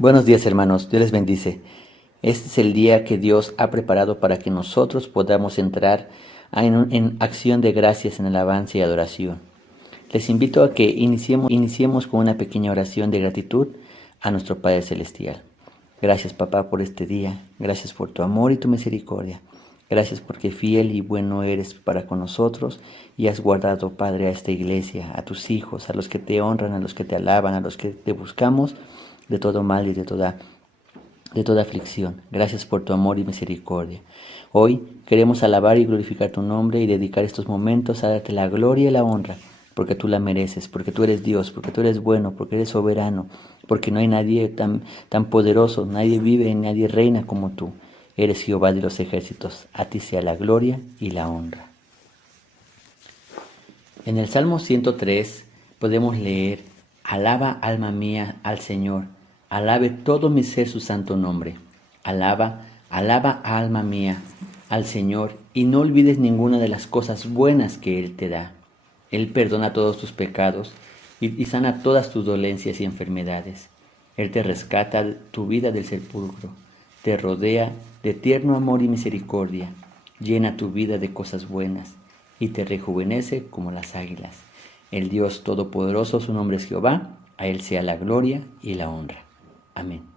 Buenos días, hermanos, Dios les bendice. Este es el día que Dios ha preparado para que nosotros podamos entrar en acción de gracias, en alabanza y adoración. Les invito a que iniciemos con una pequeña oración de gratitud a nuestro Padre Celestial. Gracias, papá, por este día. Gracias por tu amor y tu misericordia. Gracias porque fiel y bueno eres para con nosotros y has guardado, Padre, a esta iglesia, a tus hijos, a los que te honran, a los que te alaban, a los que te buscamos de todo mal y de toda aflicción. Gracias por tu amor y misericordia. Hoy queremos alabar y glorificar tu nombre y dedicar estos momentos a darte la gloria y la honra, porque tú la mereces, porque tú eres Dios, porque tú eres bueno, porque eres soberano, porque no hay nadie tan poderoso, nadie vive y nadie reina como tú. Eres Jehová de los ejércitos, a ti sea la gloria y la honra. En el Salmo 103 podemos leer: Alaba, alma mía, al Señor, alabe todo mi ser su santo nombre. Alaba, alaba, alma mía, al Señor, y no olvides ninguna de las cosas buenas que Él te da. Él perdona todos tus pecados y sana todas tus dolencias y enfermedades. Él te rescata tu vida del sepulcro, te rodea de tierno amor y misericordia, llena tu vida de cosas buenas y te rejuvenece como las águilas. El Dios Todopoderoso, su nombre es Jehová, a Él sea la gloria y la honra. Amén.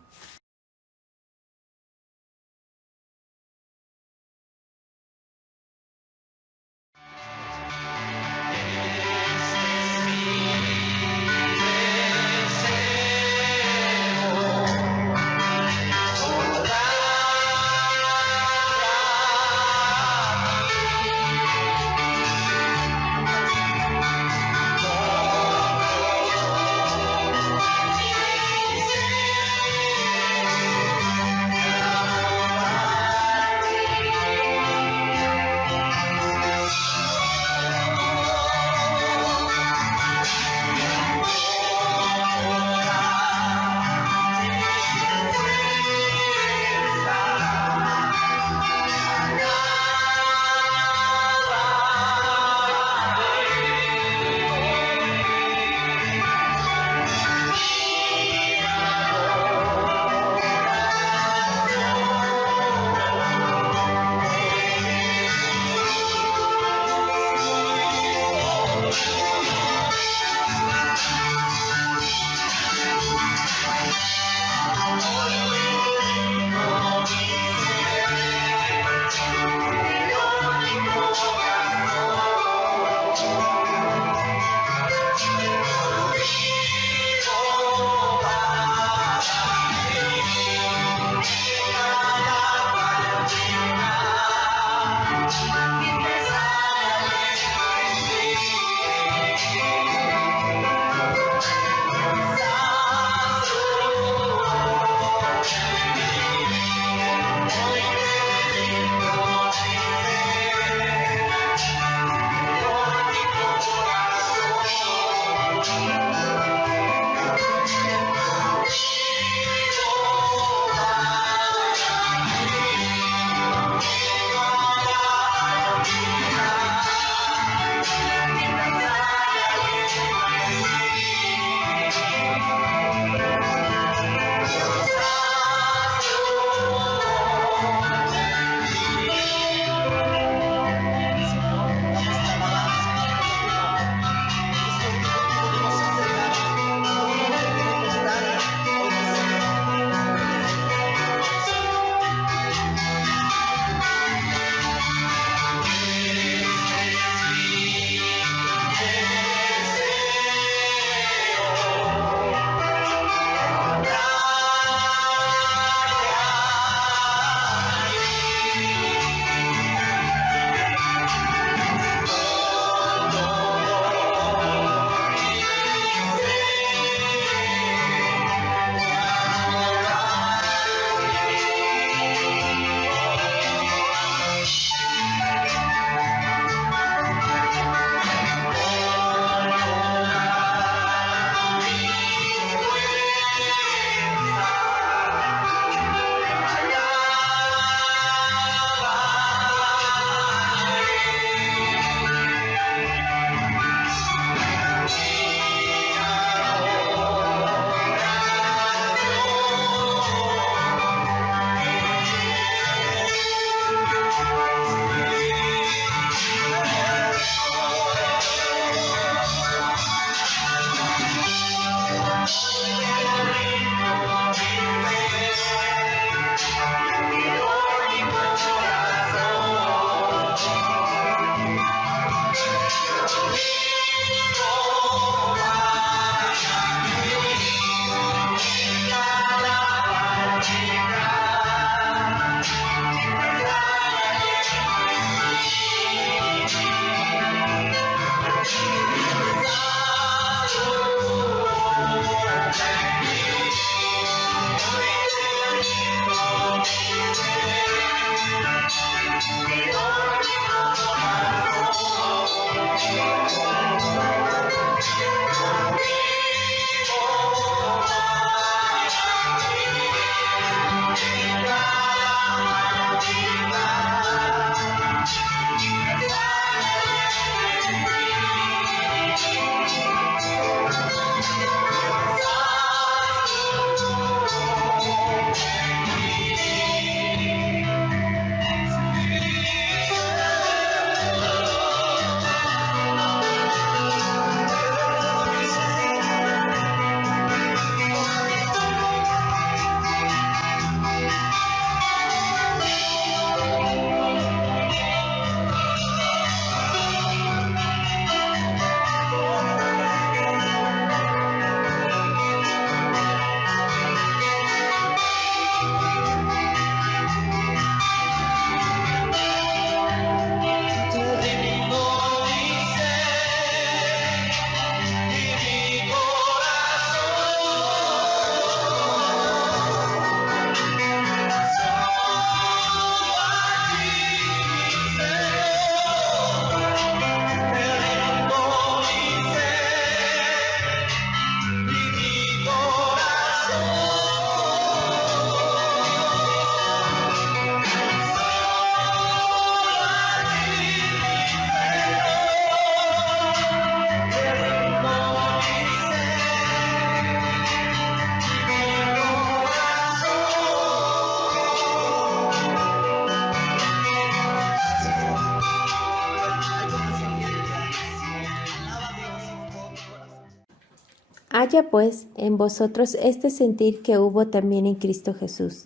Haya pues en vosotros este sentir que hubo también en Cristo Jesús,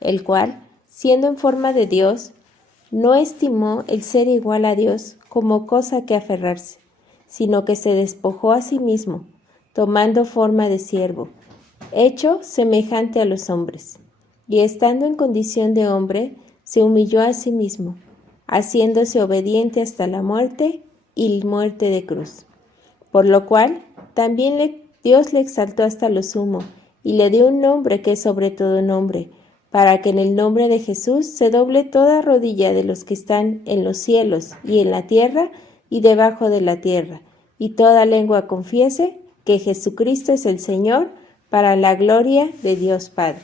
el cual, siendo en forma de Dios, no estimó el ser igual a Dios como cosa que aferrarse, sino que se despojó a sí mismo, tomando forma de siervo, hecho semejante a los hombres, y estando en condición de hombre, se humilló a sí mismo, haciéndose obediente hasta la muerte y muerte de cruz. Por lo cual, también Dios le exaltó hasta lo sumo, y le dio un nombre que es sobre todo nombre, para que en el nombre de Jesús se doble toda rodilla de los que están en los cielos y en la tierra y debajo de la tierra, y toda lengua confiese que Jesucristo es el Señor, para la gloria de Dios Padre.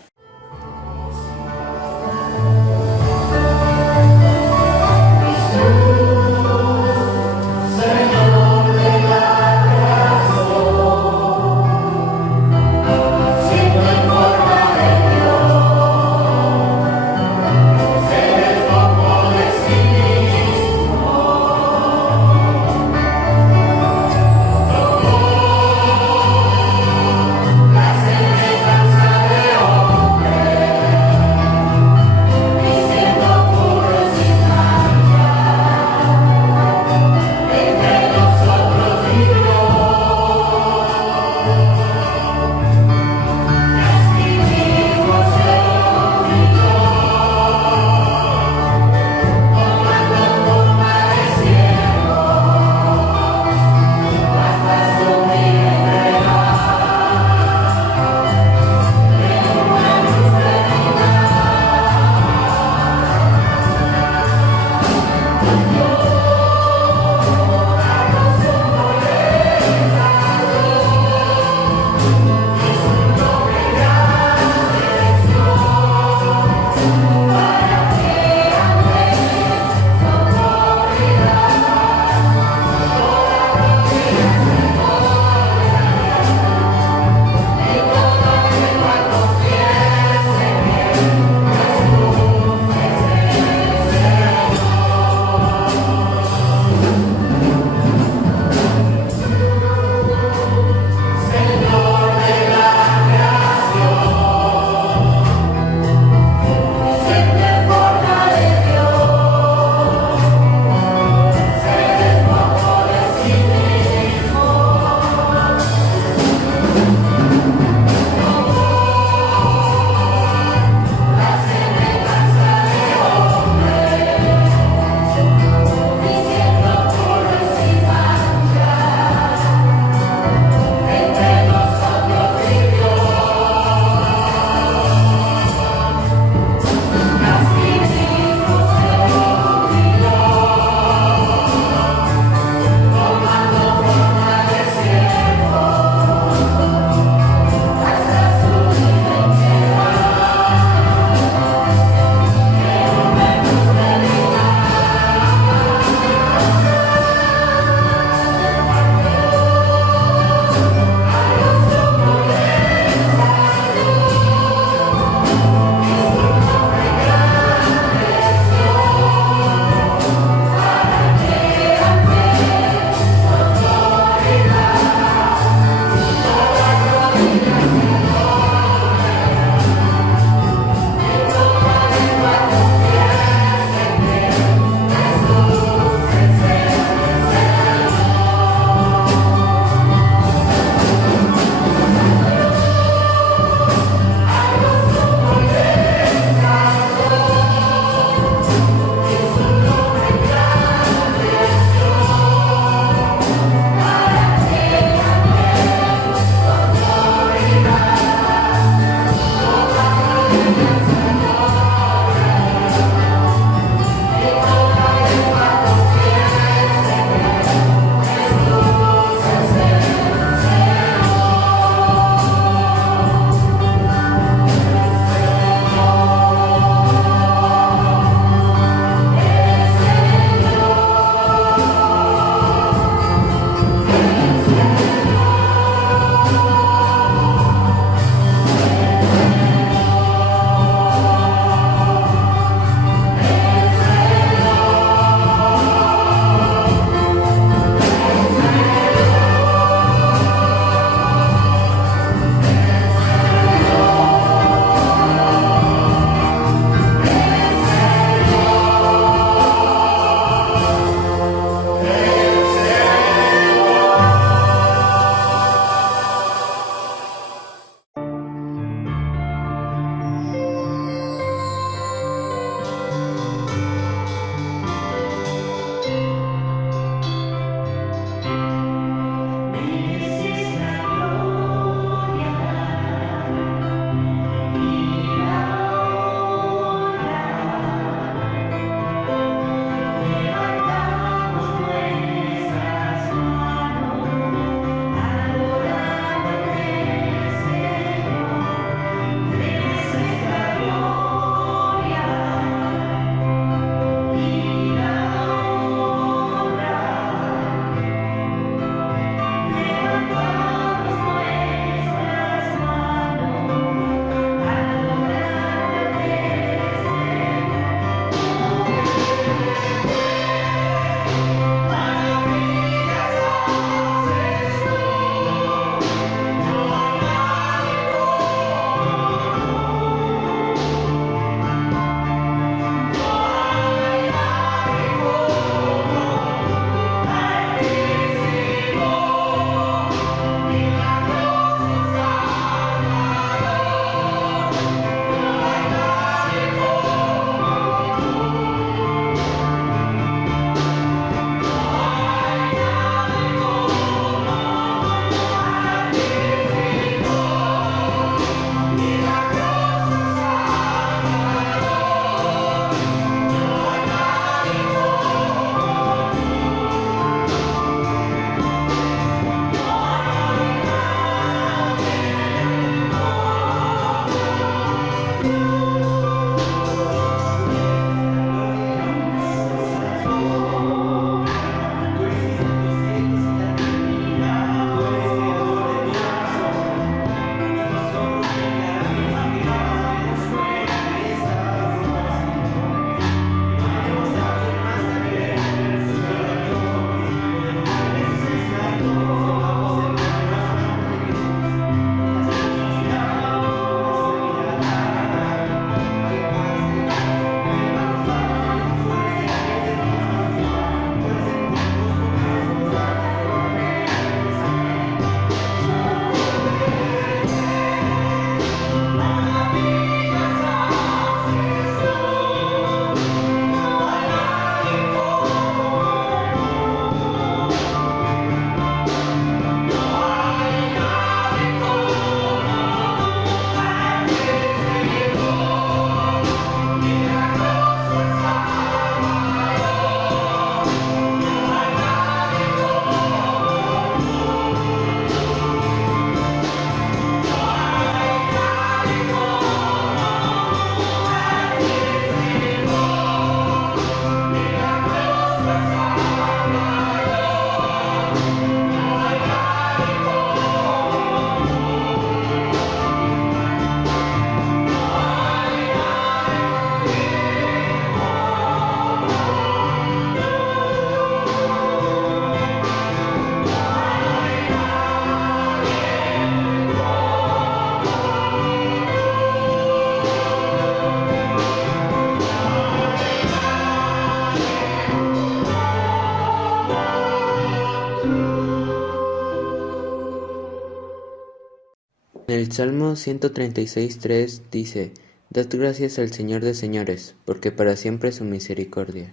El Salmo 136:3 dice: Dad gracias al Señor de señores, porque para siempre es su misericordia.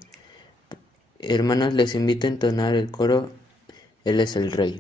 Hermanos, les invito a entonar el coro Él es el Rey.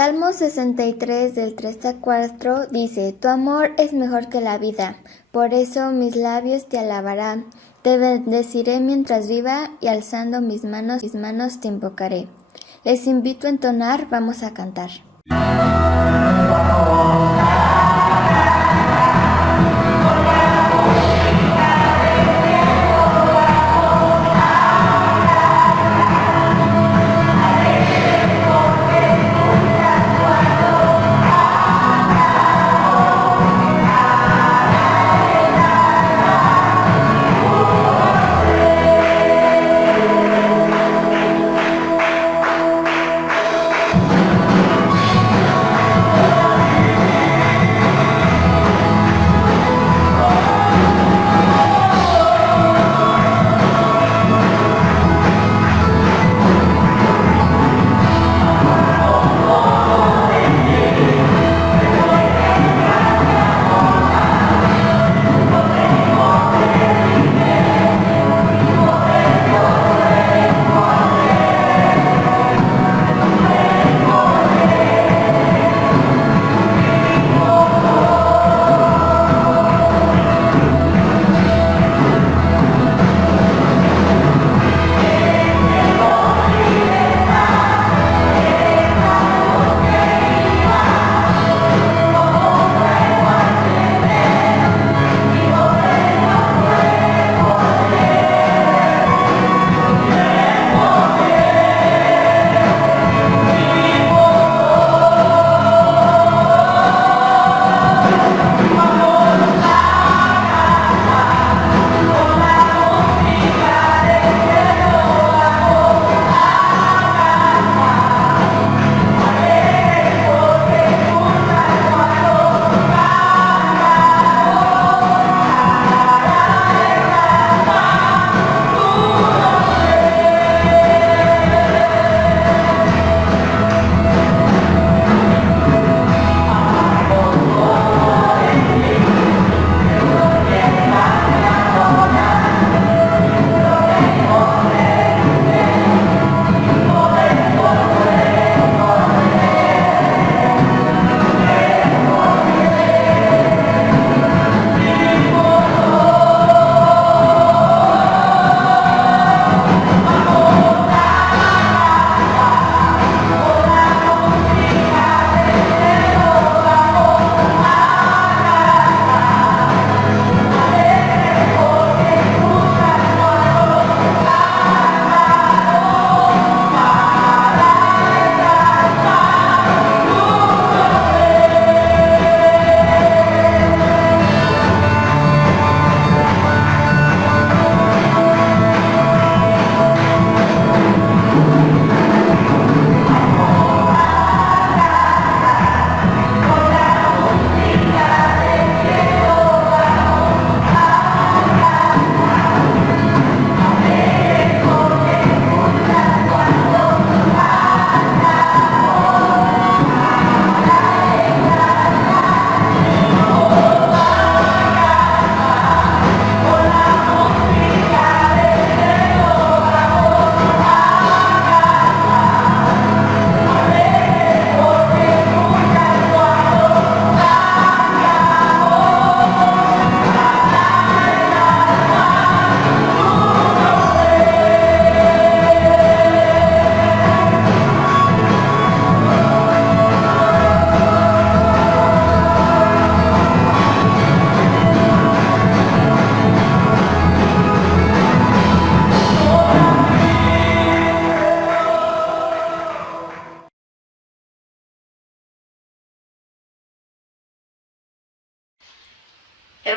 Salmo 63 del 3 al 4 dice: Tu amor es mejor que la vida, por eso mis labios te alabarán. Te bendeciré mientras viva y alzando mis manos te invocaré. Les invito a entonar, vamos a cantar.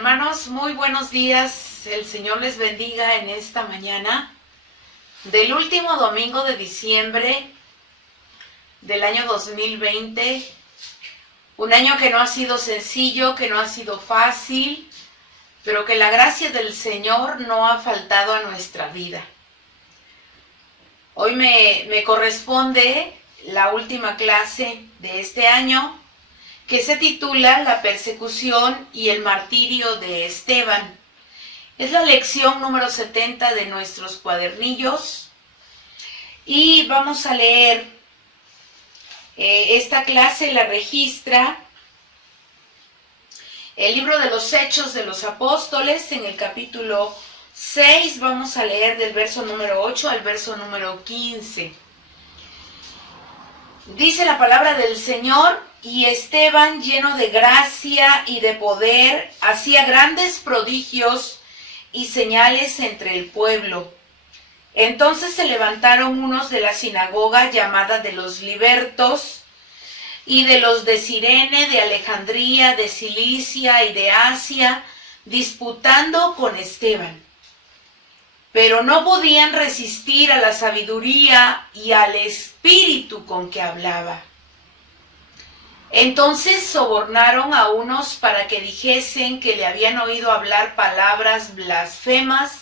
Hermanos, muy buenos días. El Señor les bendiga en esta mañana del último domingo de diciembre del año 2020. Un año que no ha sido sencillo, que no ha sido fácil, pero que la gracia del Señor no ha faltado a nuestra vida. Hoy me corresponde la última clase de este año, que se titula La persecución y el martirio de Esteban. Es la lección número 70 de nuestros cuadernillos y vamos a leer esta clase. La registra el libro de los Hechos de los Apóstoles. En el capítulo 6 vamos a leer del verso número 8 al verso número 15. Dice la palabra del Señor: y Esteban, lleno de gracia y de poder, hacía grandes prodigios y señales entre el pueblo. Entonces se levantaron unos de la sinagoga llamada de los Libertos, y de los de Cirene, de Alejandría, de Cilicia y de Asia, disputando con Esteban. Pero no podían resistir a la sabiduría y al espíritu con que hablaba. Entonces sobornaron a unos para que dijesen que le habían oído hablar palabras blasfemas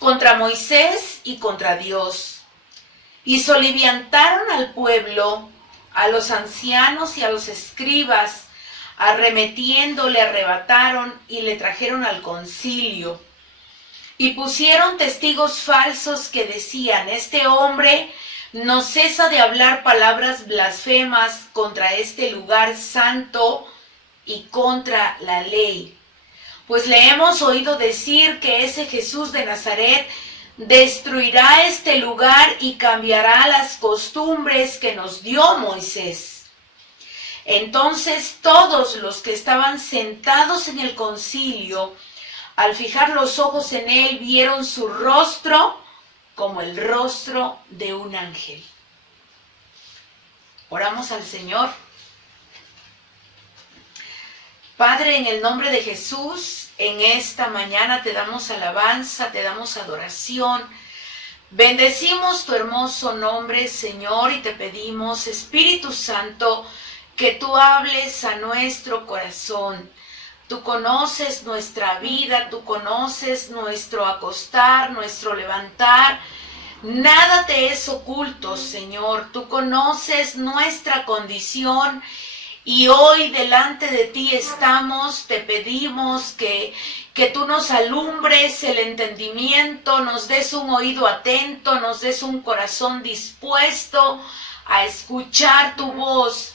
contra Moisés y contra Dios. Y soliviantaron al pueblo, a los ancianos y a los escribas, arremetiendo, le arrebataron y le trajeron al concilio. Y pusieron testigos falsos que decían: este hombre no cesa de hablar palabras blasfemas contra este lugar santo y contra la ley. Pues le hemos oído decir que ese Jesús de Nazaret destruirá este lugar y cambiará las costumbres que nos dio Moisés. Entonces todos los que estaban sentados en el concilio, al fijar los ojos en él, vieron su rostro como el rostro de un ángel. Oramos al Señor. Padre, en el nombre de Jesús, en esta mañana te damos alabanza, te damos adoración. Bendecimos tu hermoso nombre, Señor, y te pedimos, Espíritu Santo, que tú hables a nuestro corazón. Tú conoces nuestra vida, tú conoces nuestro acostar, nuestro levantar. Nada te es oculto, Señor. Tú conoces nuestra condición y hoy delante de ti estamos. Te pedimos que tú nos alumbres el entendimiento, nos des un oído atento, nos des un corazón dispuesto a escuchar tu voz.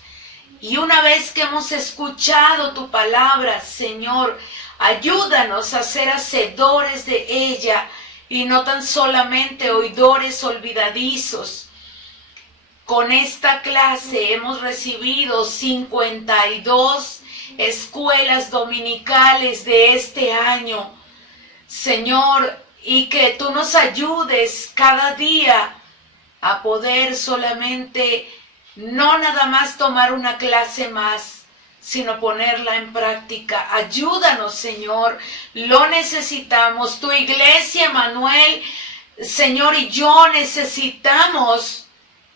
Y una vez que hemos escuchado tu palabra, Señor, ayúdanos a ser hacedores de ella y no tan solamente oidores olvidadizos. Con esta clase hemos recibido 52 escuelas dominicales de este año, Señor, y que tú nos ayudes cada día a poder solamente no nada más tomar una clase más, sino ponerla en práctica. Ayúdanos, Señor, lo necesitamos. Tu iglesia, Manuel, Señor, y yo necesitamos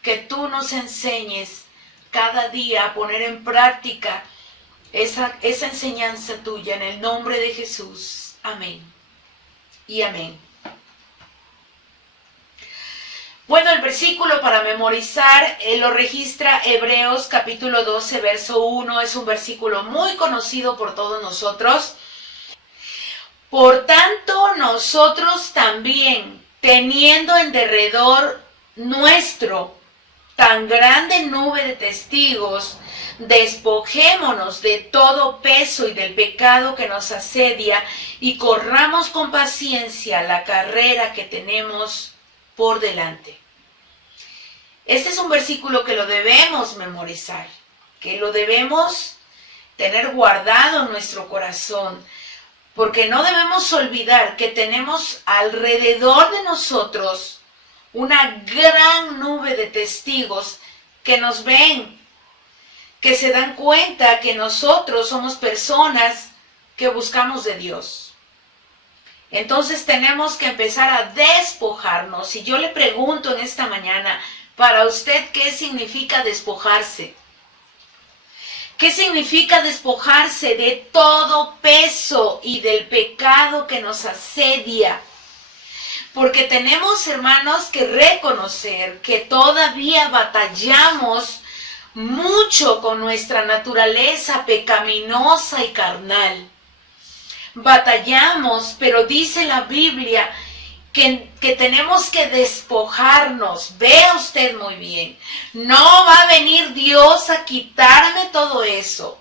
que tú nos enseñes cada día a poner en práctica esa enseñanza tuya, en el nombre de Jesús. Amén y amén. Bueno, el versículo para memorizar lo registra Hebreos capítulo 12, verso 1. Es un versículo muy conocido por todos nosotros. Por tanto, nosotros también, teniendo en derredor nuestro tan grande nube de testigos, despojémonos de todo peso y del pecado que nos asedia y corramos con paciencia la carrera que tenemos por delante. Este es un versículo que lo debemos memorizar, que lo debemos tener guardado en nuestro corazón, porque no debemos olvidar que tenemos alrededor de nosotros una gran nube de testigos que nos ven, que se dan cuenta que nosotros somos personas que buscamos de Dios. Entonces tenemos que empezar a despojarnos. Y yo le pregunto en esta mañana, para usted, ¿qué significa despojarse? ¿Qué significa despojarse de todo peso y del pecado que nos asedia? Porque tenemos, hermanos, que reconocer que todavía batallamos mucho con nuestra naturaleza pecaminosa y carnal. Batallamos, pero dice la Biblia que tenemos que despojarnos. Vea usted muy bien, no va a venir Dios a quitarme todo eso.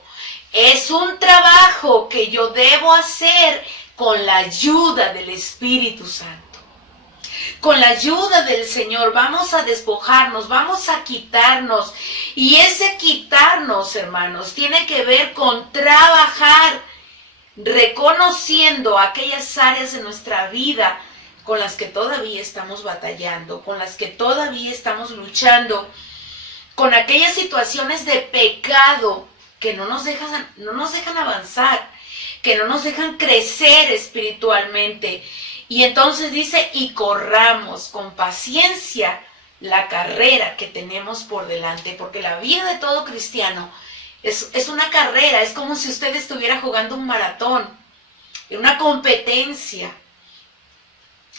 Es un trabajo que yo debo hacer con la ayuda del Espíritu Santo. Con la ayuda del Señor vamos a despojarnos, vamos a quitarnos. Y ese quitarnos, hermanos, tiene que ver con trabajar, reconociendo aquellas áreas de nuestra vida con las que todavía estamos batallando, con las que todavía estamos luchando, con aquellas situaciones de pecado que no nos dejan avanzar, que no nos dejan crecer espiritualmente. Y entonces dice, y corramos con paciencia la carrera que tenemos por delante, porque la vida de todo cristiano es una carrera, es como si usted estuviera jugando un maratón, en una competencia,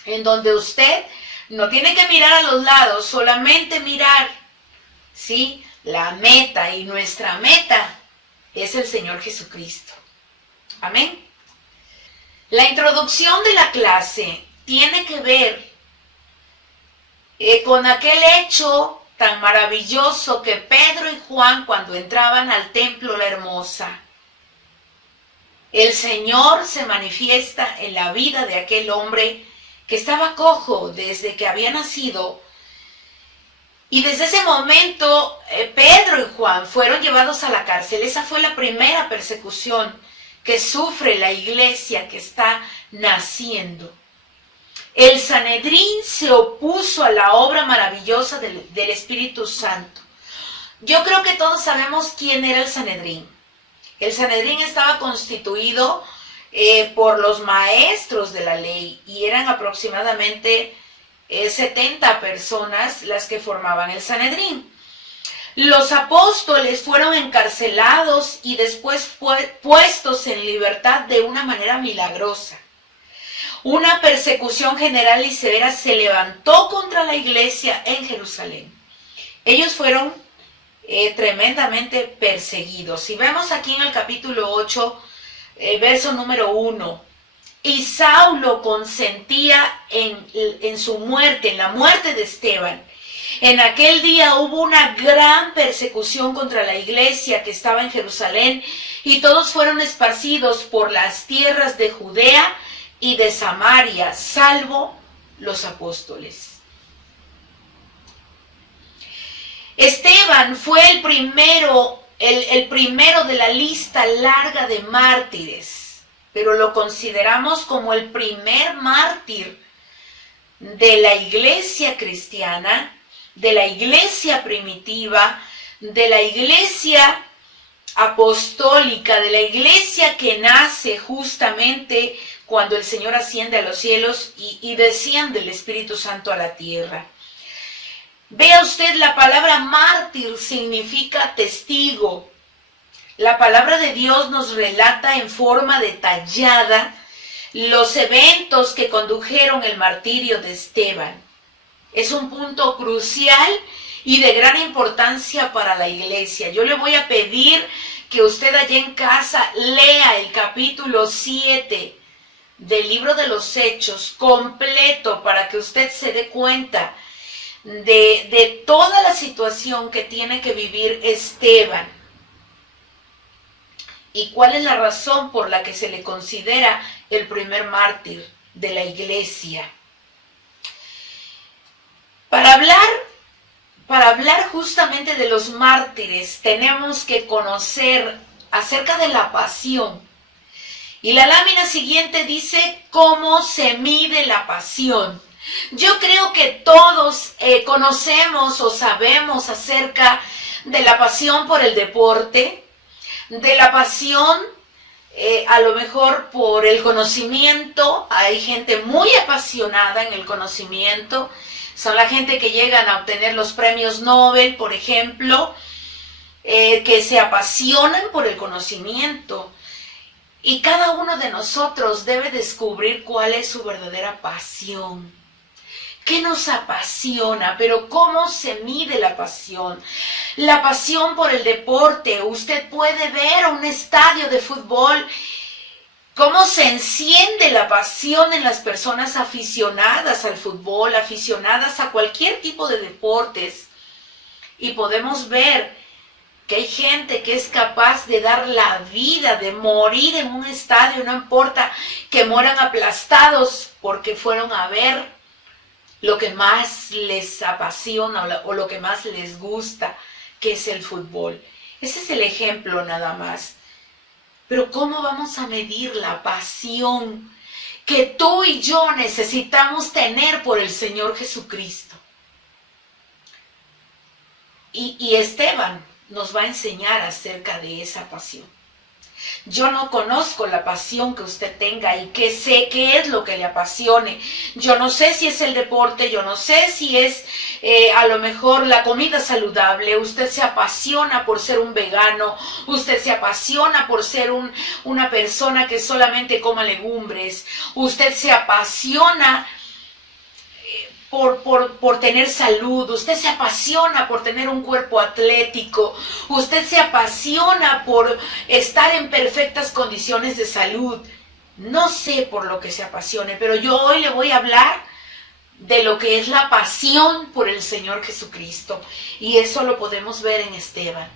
en donde usted no tiene que mirar a los lados, solamente mirar, ¿sí?, la meta, y nuestra meta es el Señor Jesucristo. Amén. La introducción de la clase tiene que ver con aquel hecho tan maravilloso que Pedro y Juan, cuando entraban al templo La Hermosa, el Señor se manifiesta en la vida de aquel hombre que estaba cojo desde que había nacido. Y desde ese momento Pedro y Juan fueron llevados a la cárcel. Esa fue la primera persecución que sufre la iglesia que está naciendo. El Sanedrín se opuso a la obra maravillosa del Espíritu Santo. Yo creo que todos sabemos quién era el Sanedrín. El Sanedrín estaba constituido por los maestros de la ley, y eran aproximadamente 70 personas las que formaban el Sanedrín. Los apóstoles fueron encarcelados y después puestos en libertad de una manera milagrosa. Una persecución general y severa se levantó contra la iglesia en Jerusalén. Ellos fueron tremendamente perseguidos. Y vemos aquí en el capítulo 8, verso número 1. Y Saulo consentía en su muerte, en la muerte de Esteban. En aquel día hubo una gran persecución contra la iglesia que estaba en Jerusalén, y todos fueron esparcidos por las tierras de Judea y de Samaria, salvo los apóstoles. Esteban fue el primero de la lista larga de mártires, pero lo consideramos como el primer mártir de la iglesia cristiana, de la iglesia primitiva, de la iglesia apostólica, de la iglesia que nace justamente cuando el Señor asciende a los cielos y desciende el Espíritu Santo a la tierra. Vea usted, la palabra mártir significa testigo. La palabra de Dios nos relata en forma detallada los eventos que condujeron el martirio de Esteban. Es un punto crucial y de gran importancia para la iglesia. Yo le voy a pedir que usted allá en casa lea el capítulo 7 del libro de los Hechos completo, para que usted se dé cuenta de toda la situación que tiene que vivir Esteban y cuál es la razón por la que se le considera el primer mártir de la iglesia. Para hablar justamente de los mártires, tenemos que conocer acerca de la pasión. Y la lámina siguiente dice cómo se mide la pasión. Yo creo que todos conocemos o sabemos acerca de la pasión por el deporte, de la pasión a lo mejor por el conocimiento, hay gente muy apasionada en el conocimiento, son la gente que llegan a obtener los premios Nobel, por ejemplo, que se apasionan por el conocimiento. Y cada uno de nosotros debe descubrir cuál es su verdadera pasión. ¿Qué nos apasiona? Pero ¿cómo se mide la pasión? La pasión por el deporte. Usted puede ver a un estadio de fútbol cómo se enciende la pasión en las personas aficionadas al fútbol, aficionadas a cualquier tipo de deportes. Y podemos ver que hay gente que es capaz de dar la vida, de morir en un estadio, no importa que mueran aplastados porque fueron a ver lo que más les apasiona o lo que más les gusta, que es el fútbol. Ese es el ejemplo nada más. Pero ¿cómo vamos a medir la pasión que tú y yo necesitamos tener por el Señor Jesucristo? Y Esteban nos va a enseñar acerca de esa pasión. Yo no conozco la pasión que usted tenga y que sé qué es lo que le apasione. Yo no sé si es el deporte, yo no sé si es a lo mejor la comida saludable. Usted se apasiona por ser un vegano, usted se apasiona por ser una persona que solamente coma legumbres, usted se apasiona por tener salud, usted se apasiona por tener un cuerpo atlético, usted se apasiona por estar en perfectas condiciones de salud. No sé por lo que se apasione, pero yo hoy le voy a hablar de lo que es la pasión por el Señor Jesucristo. Y eso lo podemos ver en Esteban.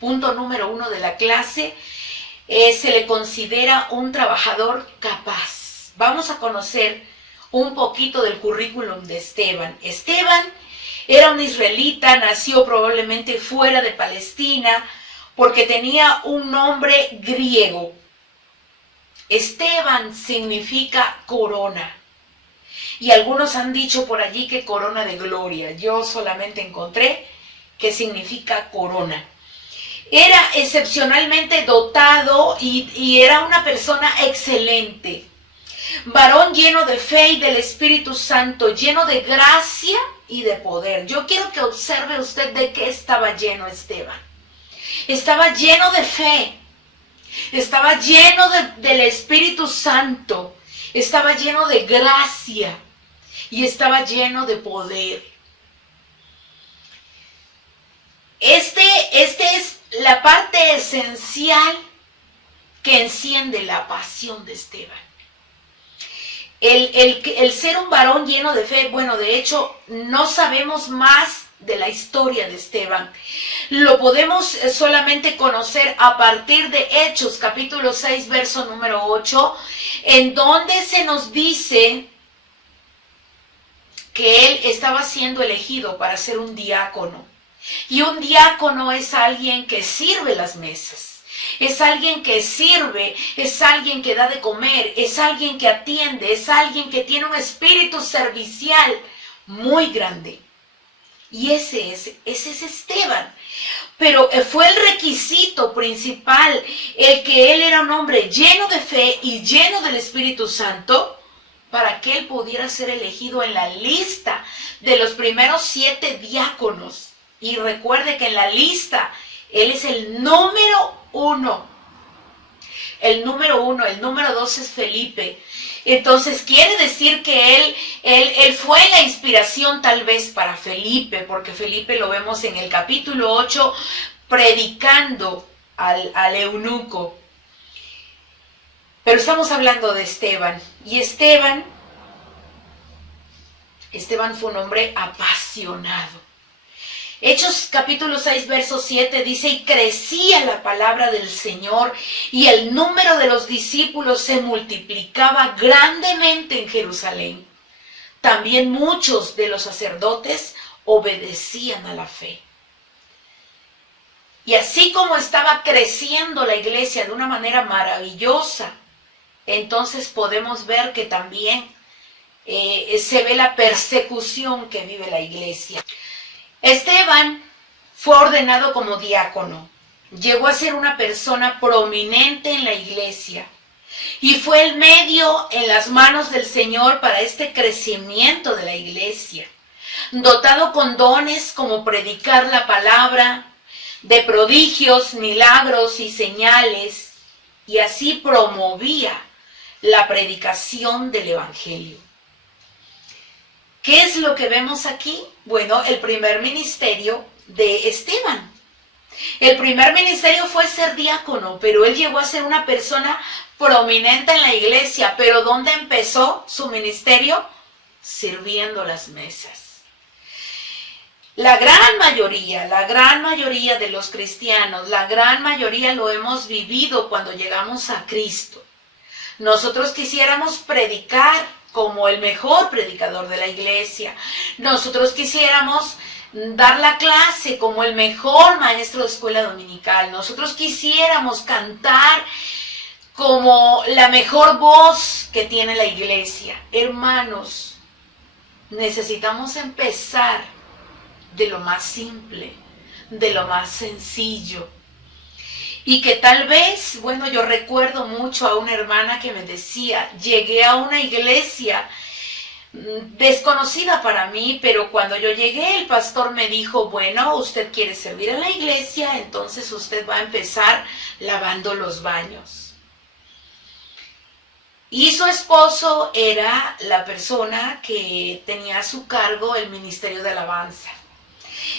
Punto número 1 de la clase, se le considera un trabajador capaz. Vamos a conocer un poquito del currículum de Esteban. Esteban era un israelita, nació probablemente fuera de Palestina porque tenía un nombre griego. Esteban significa corona. Y algunos han dicho por allí que corona de gloria. Yo solamente encontré que significa corona. Era excepcionalmente dotado y era una persona excelente. Varón lleno de fe y del Espíritu Santo, lleno de gracia y de poder. Yo quiero que observe usted de qué estaba lleno Esteban. Estaba lleno de fe, estaba lleno del Espíritu Santo, estaba lleno de gracia y estaba lleno de poder. Este es la parte esencial que enciende la pasión de Esteban. El ser un varón lleno de fe, bueno, de hecho, no sabemos más de la historia de Esteban. Lo podemos solamente conocer a partir de Hechos, capítulo 6, verso número 8, en donde se nos dice que él estaba siendo elegido para ser un diácono. Y un diácono es alguien que sirve las mesas. Es alguien que sirve, es alguien que da de comer, es alguien que atiende, es alguien que tiene un espíritu servicial muy grande. Y ese es Esteban. Pero fue el requisito principal, el que él era un hombre lleno de fe y lleno del Espíritu Santo, para que él pudiera ser elegido en la lista de los primeros 7 diáconos. Y recuerde que en la lista, él es el número 1. El número 1, el número 2 es Felipe. Entonces quiere decir que él fue la inspiración tal vez para Felipe, porque Felipe lo vemos en el capítulo 8 predicando al eunuco. Pero estamos hablando de Esteban. Y Esteban fue un hombre apasionado. Hechos capítulo 6, verso 7 dice, y crecía la palabra del Señor, y el número de los discípulos se multiplicaba grandemente en Jerusalén. También muchos de los sacerdotes obedecían a la fe. Y así como estaba creciendo la iglesia de una manera maravillosa, entonces podemos ver que también se ve la persecución que vive la iglesia. Esteban fue ordenado como diácono. llegó a ser una persona prominente en la iglesia y fue el medio en las manos del Señor para este crecimiento de la iglesia, dotado con dones como predicar la palabra, de prodigios, milagros y señales, y así promovía la predicación del Evangelio. ¿Qué es lo que vemos aquí? Bueno, el primer ministerio de Esteban. El primer ministerio fue ser diácono, pero él llegó a ser una persona prominente en la iglesia. ¿Pero dónde empezó su ministerio? Sirviendo las mesas. La gran mayoría de los cristianos, la gran mayoría lo hemos vivido cuando llegamos a Cristo. Nosotros quisiéramos predicar como el mejor predicador de la iglesia. Nosotros quisiéramos dar la clase como el mejor maestro de escuela dominical. Nosotros quisiéramos cantar como la mejor voz que tiene la iglesia. Hermanos, necesitamos empezar de lo más simple, de lo más sencillo. Y que tal vez, bueno, yo recuerdo mucho a una hermana que me decía, llegué a una iglesia desconocida para mí, pero cuando yo llegué el pastor me dijo, bueno, usted quiere servir en la iglesia, entonces usted va a empezar lavando los baños. Y su esposo era la persona que tenía a su cargo el ministerio de alabanza.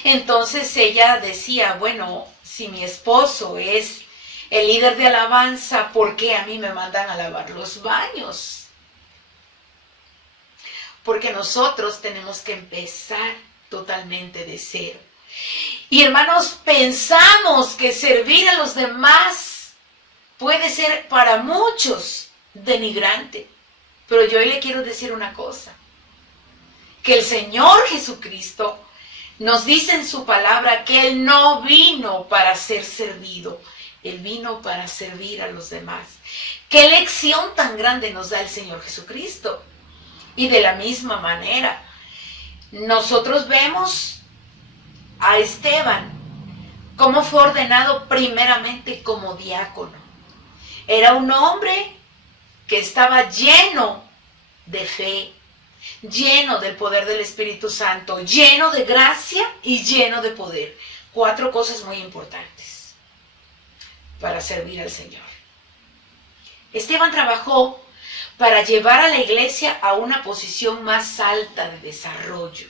Entonces ella decía, bueno, si mi esposo es el líder de alabanza, ¿por qué a mí me mandan a lavar los baños? Porque nosotros tenemos que empezar totalmente de cero. Y hermanos, pensamos que servir a los demás puede ser para muchos denigrante. Pero yo hoy le quiero decir una cosa, que el Señor Jesucristo nos dice en su palabra que Él no vino para ser servido, Él vino para servir a los demás. ¿Qué lección tan grande nos da el Señor Jesucristo? Y de la misma manera, nosotros vemos a Esteban, cómo fue ordenado primeramente como diácono. Era un hombre que estaba lleno de fe, lleno del poder del Espíritu Santo, lleno de gracia y lleno de poder. 4 cosas muy importantes para servir al Señor. Esteban trabajó para llevar a la iglesia a una posición más alta de desarrollo.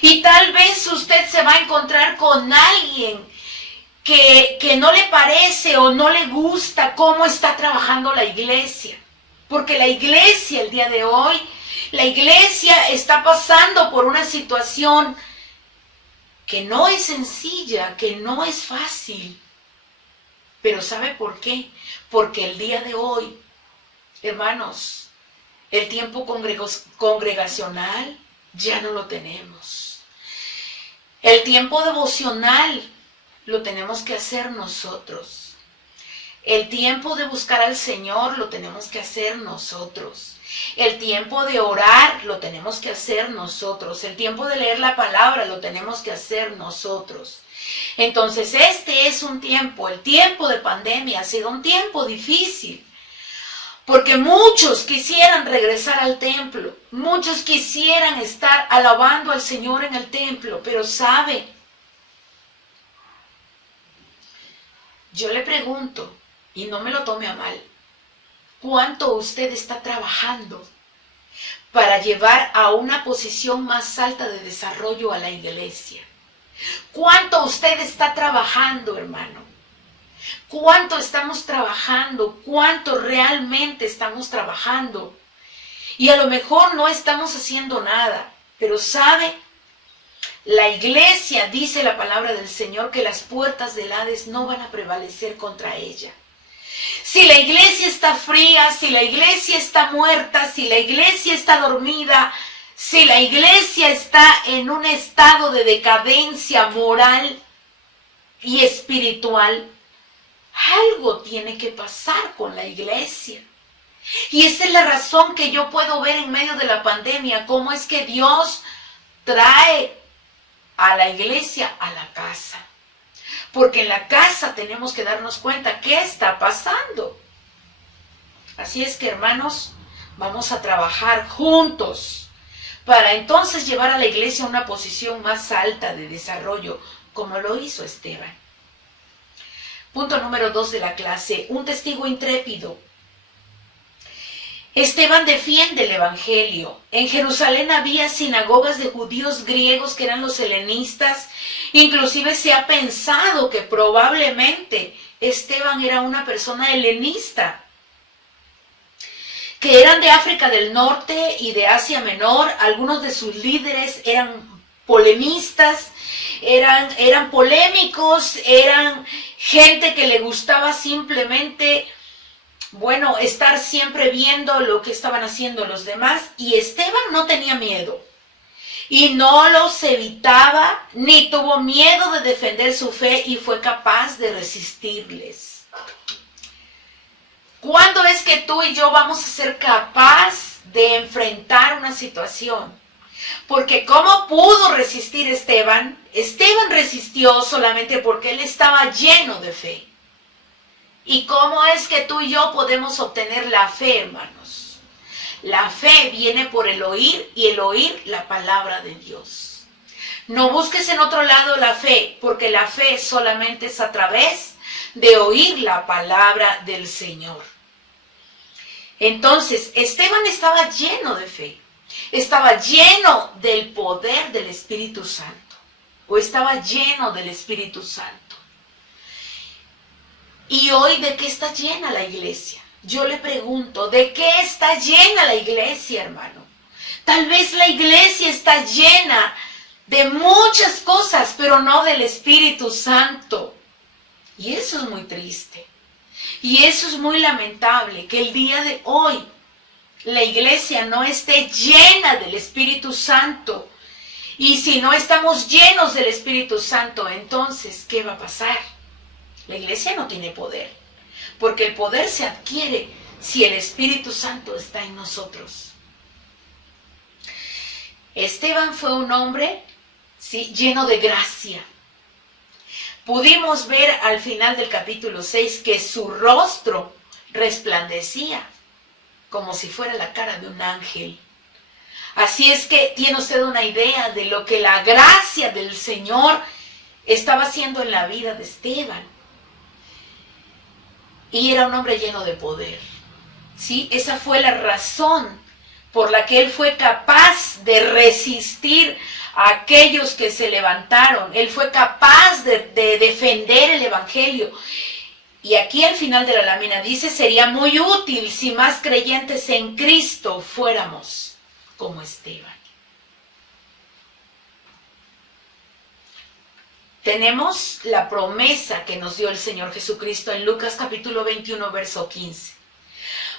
Y tal vez usted se va a encontrar con alguien que no le parece o no le gusta cómo está trabajando la iglesia. Porque la iglesia el día de hoy, la iglesia está pasando por una situación que no es sencilla, que no es fácil. Pero ¿sabe por qué? Porque el día de hoy, hermanos, el tiempo congregacional ya no lo tenemos. El tiempo devocional lo tenemos que hacer nosotros. El tiempo de buscar al Señor lo tenemos que hacer nosotros. El tiempo de orar lo tenemos que hacer nosotros. El tiempo de leer la palabra lo tenemos que hacer nosotros. Entonces este es un tiempo, el tiempo de pandemia ha sido un tiempo difícil. Porque muchos quisieran regresar al templo. Muchos quisieran estar alabando al Señor en el templo. Pero ¿sabe? Yo le pregunto, y no me lo tome a mal, ¿cuánto usted está trabajando para llevar a una posición más alta de desarrollo a la iglesia? ¿Cuánto usted está trabajando, hermano? ¿Cuánto estamos trabajando? ¿Cuánto realmente estamos trabajando? Y a lo mejor no estamos haciendo nada, pero ¿sabe? La iglesia, dice la palabra del Señor, que las puertas del Hades no van a prevalecer contra ella. Si la iglesia está fría, si la iglesia está muerta, si la iglesia está dormida, si la iglesia está en un estado de decadencia moral y espiritual, algo tiene que pasar con la iglesia. Y esa es la razón que yo puedo ver en medio de la pandemia, cómo es que Dios trae a la iglesia a la casa. porque en la casa tenemos que darnos cuenta qué está pasando. Así es que, hermanos, vamos a trabajar juntos para entonces llevar a la iglesia a una posición más alta de desarrollo, como lo hizo Esteban. Punto número 2 de la clase, un testigo intrépido. Esteban defiende el Evangelio. En Jerusalén había sinagogas de judíos griegos que eran los helenistas. Inclusive se ha pensado que probablemente Esteban era una persona helenista, que eran de África del Norte y de Asia Menor. Algunos de sus líderes eran polemistas, eran polémicos, eran gente que le gustaba simplemente, estar siempre viendo lo que estaban haciendo los demás. Y Esteban no tenía miedo y no los evitaba, ni tuvo miedo de defender su fe y fue capaz de resistirles. ¿Cuándo es que tú y yo vamos a ser capaz de enfrentar una situación? Porque ¿cómo pudo resistir Esteban? Esteban resistió solamente porque él estaba lleno de fe. ¿Y cómo es que tú y yo podemos obtener la fe, hermanos? La fe viene por el oír y el oír la palabra de Dios. No busques en otro lado la fe, porque la fe solamente es a través de oír la palabra del Señor. Entonces, Esteban estaba lleno de fe, estaba lleno del poder del Espíritu Santo, o estaba lleno del Espíritu Santo. ¿Y hoy de qué está llena la iglesia? Yo le pregunto, ¿de qué está llena la iglesia, hermano? Tal vez la iglesia está llena de muchas cosas, pero no del Espíritu Santo. Y eso es muy triste. Y eso es muy lamentable, que el día de hoy la iglesia no esté llena del Espíritu Santo. Y si no estamos llenos del Espíritu Santo, entonces, ¿qué va a pasar? La iglesia no tiene poder, porque el poder se adquiere si el Espíritu Santo está en nosotros. Esteban fue un hombre, sí, lleno de gracia. Pudimos ver al final del capítulo 6 que su rostro resplandecía como si fuera la cara de un ángel. Así es que tiene usted una idea de lo que la gracia del Señor estaba haciendo en la vida de Esteban. Y era un hombre lleno de poder. ¿Sí? Esa fue la razón por la que él fue capaz de resistir a aquellos que se levantaron. Él fue capaz de defender el Evangelio. Y aquí al final de la lámina dice, sería muy útil si más creyentes en Cristo fuéramos como Esteban. Tenemos la promesa que nos dio el Señor Jesucristo en Lucas capítulo 21, verso 15.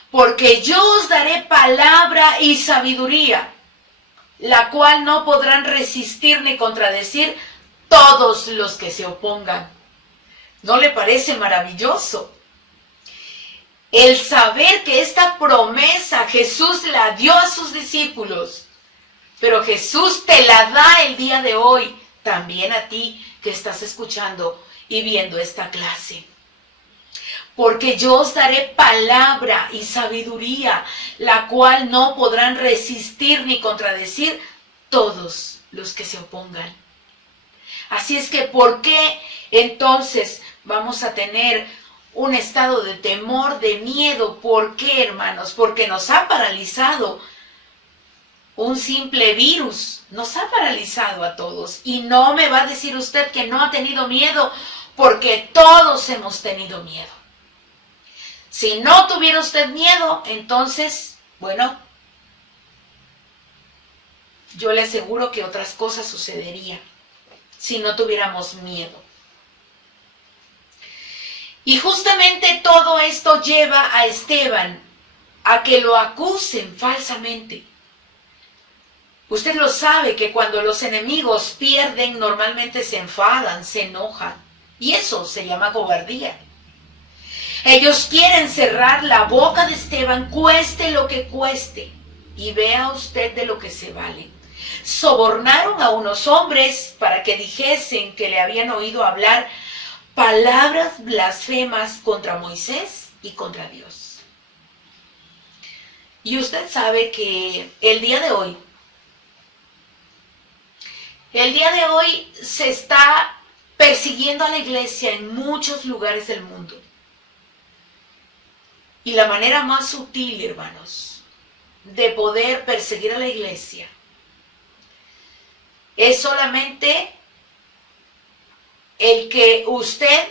Porque yo os daré palabra y sabiduría, la cual no podrán resistir ni contradecir todos los que se opongan. ¿No le parece maravilloso? El saber que esta promesa Jesús la dio a sus discípulos, pero Jesús te la da el día de hoy, también a ti que estás escuchando y viendo esta clase. Porque yo os daré palabra y sabiduría, la cual no podrán resistir ni contradecir todos los que se opongan. Así es que, ¿por qué entonces vamos a tener un estado de temor, de miedo? ¿Por qué, hermanos? Porque nos ha paralizado un simple virus, nos ha paralizado a todos. Y no me va a decir usted que no ha tenido miedo, porque todos hemos tenido miedo. Si no tuviera usted miedo, entonces, yo le aseguro que otras cosas sucederían si no tuviéramos miedo. Y justamente todo esto lleva a Esteban a que lo acusen falsamente. Usted lo sabe que cuando los enemigos pierden, normalmente se enfadan, se enojan. Y eso se llama cobardía. Ellos quieren cerrar la boca de Esteban, cueste lo que cueste. Y vea usted de lo que se vale. Sobornaron a unos hombres para que dijesen que le habían oído hablar palabras blasfemas contra Moisés y contra Dios. Y usted sabe que el día de hoy se está persiguiendo a la iglesia en muchos lugares del mundo. Y la manera más sutil, hermanos, de poder perseguir a la iglesia es solamente el que usted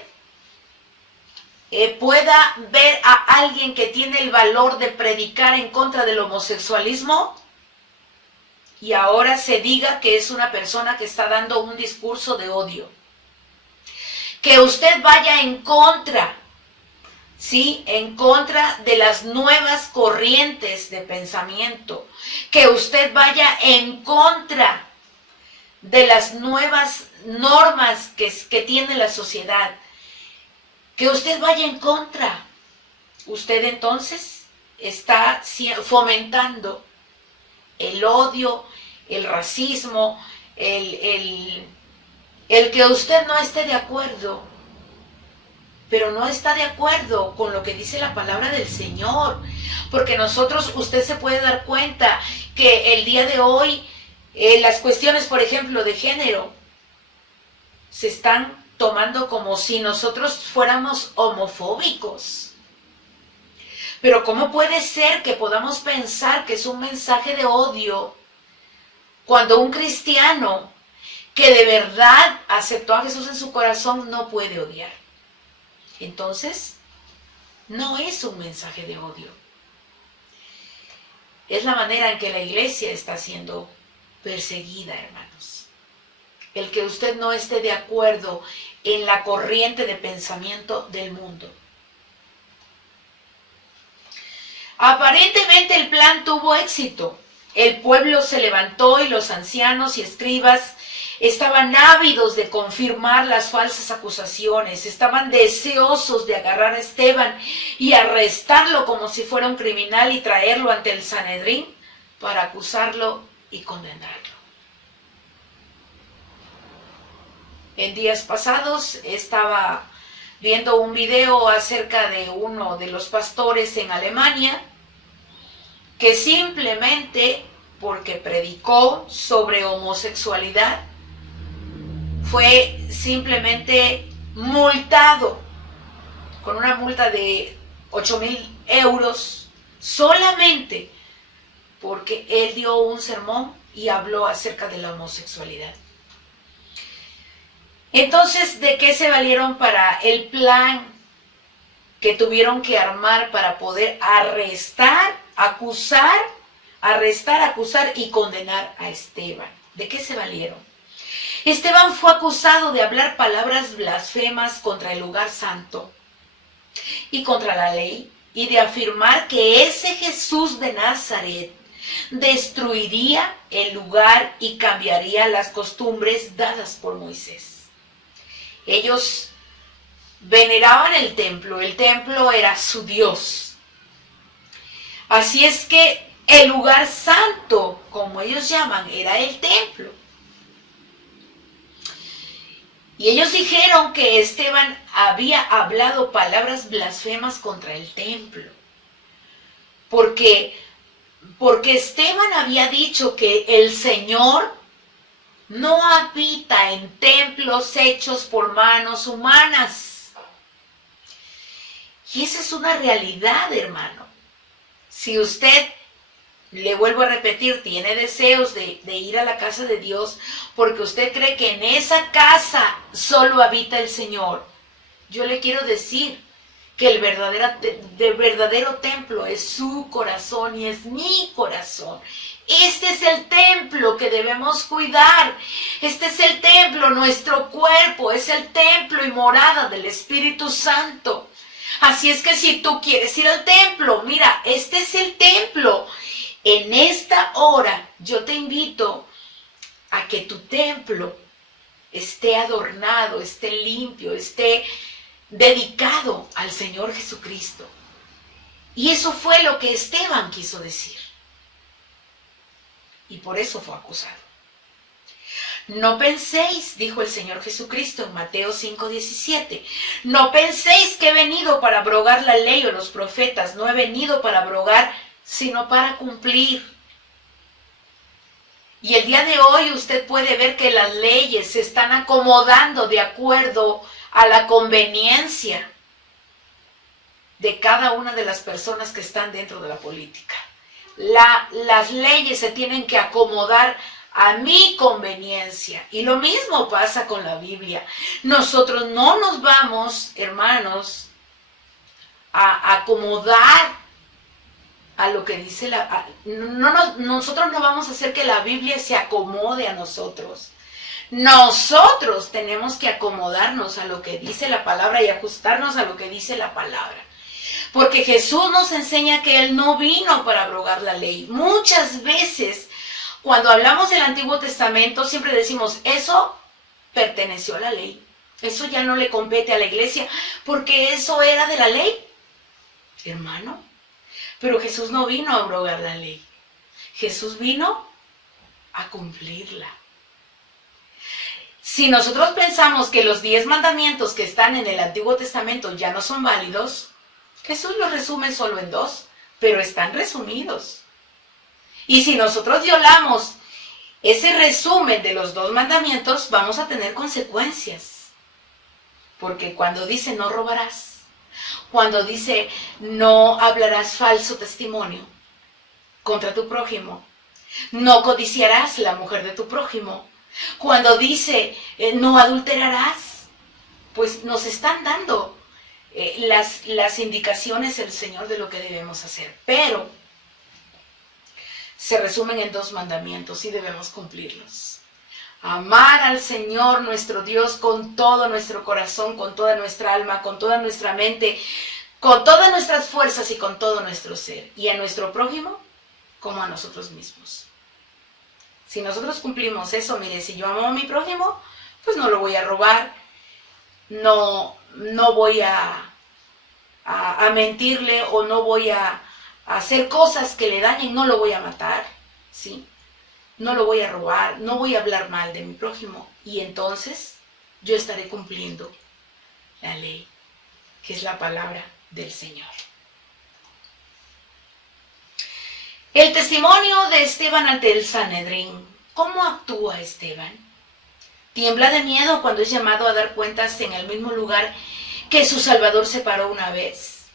pueda ver a alguien que tiene el valor de predicar en contra del homosexualismo y ahora se diga que es una persona que está dando un discurso de odio. Que usted vaya en contra, ¿sí? En contra de las nuevas corrientes de pensamiento. Que usted vaya en contra de las nuevas normas que tiene la sociedad. Que usted vaya en contra. Usted entonces está fomentando el odio, el racismo, el que usted no esté de acuerdo, pero no está de acuerdo con lo que dice la palabra del Señor. Porque usted se puede dar cuenta que el día de hoy, las cuestiones, por ejemplo, de género, se están tomando como si nosotros fuéramos homofóbicos. Pero ¿cómo puede ser que podamos pensar que es un mensaje de odio cuando un cristiano que de verdad aceptó a Jesús en su corazón no puede odiar? Entonces, no es un mensaje de odio. Es la manera en que la iglesia está siendo perseguida, hermanos. El que usted no esté de acuerdo en la corriente de pensamiento del mundo. Aparentemente el plan tuvo éxito. El pueblo se levantó y los ancianos y escribas estaban ávidos de confirmar las falsas acusaciones, estaban deseosos de agarrar a Esteban y arrestarlo como si fuera un criminal y traerlo ante el Sanedrín para acusarlo y condenarlo. En días pasados estaba viendo un video acerca de uno de los pastores en Alemania que simplemente porque predicó sobre homosexualidad fue simplemente multado con una multa de 8,000 euros solamente porque él dio un sermón y habló acerca de la homosexualidad. Entonces, ¿de qué se valieron para el plan que tuvieron que armar para poder arrestar, acusar y condenar a Esteban? ¿De qué se valieron? Esteban fue acusado de hablar palabras blasfemas contra el lugar santo y contra la ley y de afirmar que ese Jesús de Nazaret destruiría el lugar y cambiaría las costumbres dadas por Moisés. Ellos veneraban el templo era su Dios. Así es que el lugar santo, como ellos llaman, era el templo. Y ellos dijeron que Esteban había hablado palabras blasfemas contra el templo. Porque Esteban había dicho que el Señor no habita en templos hechos por manos humanas. Y esa es una realidad, hermano. Si usted, le vuelvo a repetir, tiene deseos de ir a la casa de Dios porque usted cree que en esa casa solo habita el Señor, yo le quiero decir que el verdadero templo es su corazón y es mi corazón. Este es el templo que debemos cuidar. Este es el templo, nuestro cuerpo, es el templo y morada del Espíritu Santo. Así es que si tú quieres ir al templo, mira, este es el templo. En esta hora yo te invito a que tu templo esté adornado, esté limpio, esté dedicado al Señor Jesucristo. Y eso fue lo que Esteban quiso decir. Y por eso fue acusado. No penséis, dijo el Señor Jesucristo en Mateo 5:17, no penséis que he venido para abrogar la ley o los profetas, no he venido para abrogar, sino para cumplir. Y el día de hoy usted puede ver que las leyes se están acomodando de acuerdo a la conveniencia de cada una de las personas que están dentro de la política. Las leyes se tienen que acomodar a mi conveniencia. Y lo mismo pasa con la Biblia. Nosotros no nos vamos, hermanos, a acomodar a lo que dice nosotros no vamos a hacer que la Biblia se acomode a nosotros. Nosotros tenemos que acomodarnos a lo que dice la palabra y ajustarnos a lo que dice la palabra. Porque Jesús nos enseña que Él no vino para abrogar la ley. Muchas veces, cuando hablamos del Antiguo Testamento, siempre decimos, eso perteneció a la ley. Eso ya no le compete a la iglesia, porque eso era de la ley. Hermano, pero Jesús no vino a abrogar la ley. Jesús vino a cumplirla. Si nosotros pensamos que los 10 mandamientos que están en el Antiguo Testamento ya no son válidos, Jesús los resume solo en 2, pero están resumidos. Y si nosotros violamos ese resumen de los 2 mandamientos, vamos a tener consecuencias. Porque cuando dice no robarás, cuando dice no hablarás falso testimonio contra tu prójimo, no codiciarás la mujer de tu prójimo, cuando dice no adulterarás, pues nos están dando las indicaciones el Señor de lo que debemos hacer. Pero se resumen en 2 mandamientos y debemos cumplirlos. Amar al Señor nuestro Dios con todo nuestro corazón, con toda nuestra alma, con toda nuestra mente, con todas nuestras fuerzas y con todo nuestro ser. Y a nuestro prójimo como a nosotros mismos. Si nosotros cumplimos eso, mire, si yo amo a mi prójimo, pues no lo voy a robar, no voy a mentirle o no voy a hacer cosas que le dañen, no lo voy a matar, ¿sí? No lo voy a robar, no voy a hablar mal de mi prójimo. Y entonces yo estaré cumpliendo la ley, que es la palabra del Señor. El testimonio de Esteban ante el Sanedrín. ¿Cómo actúa Esteban? Tiembla de miedo cuando es llamado a dar cuentas en el mismo lugar que su Salvador se paró una vez.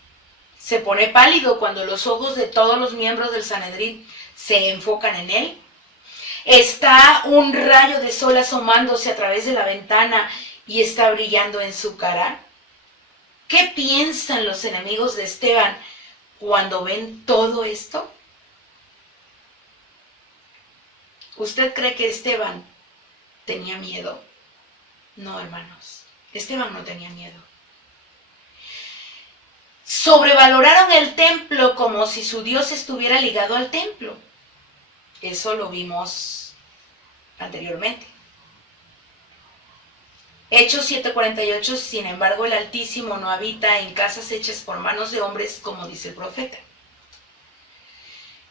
Se pone pálido cuando los ojos de todos los miembros del Sanedrín se enfocan en él. Está un rayo de sol asomándose a través de la ventana y está brillando en su cara. ¿Qué piensan los enemigos de Esteban cuando ven todo esto? ¿Usted cree que Esteban tenía miedo? No, hermanos. Esteban no tenía miedo. Sobrevaloraron el templo como si su Dios estuviera ligado al templo. Eso lo vimos anteriormente. Hechos 7:48, sin embargo, el Altísimo no habita en casas hechas por manos de hombres, como dice el profeta.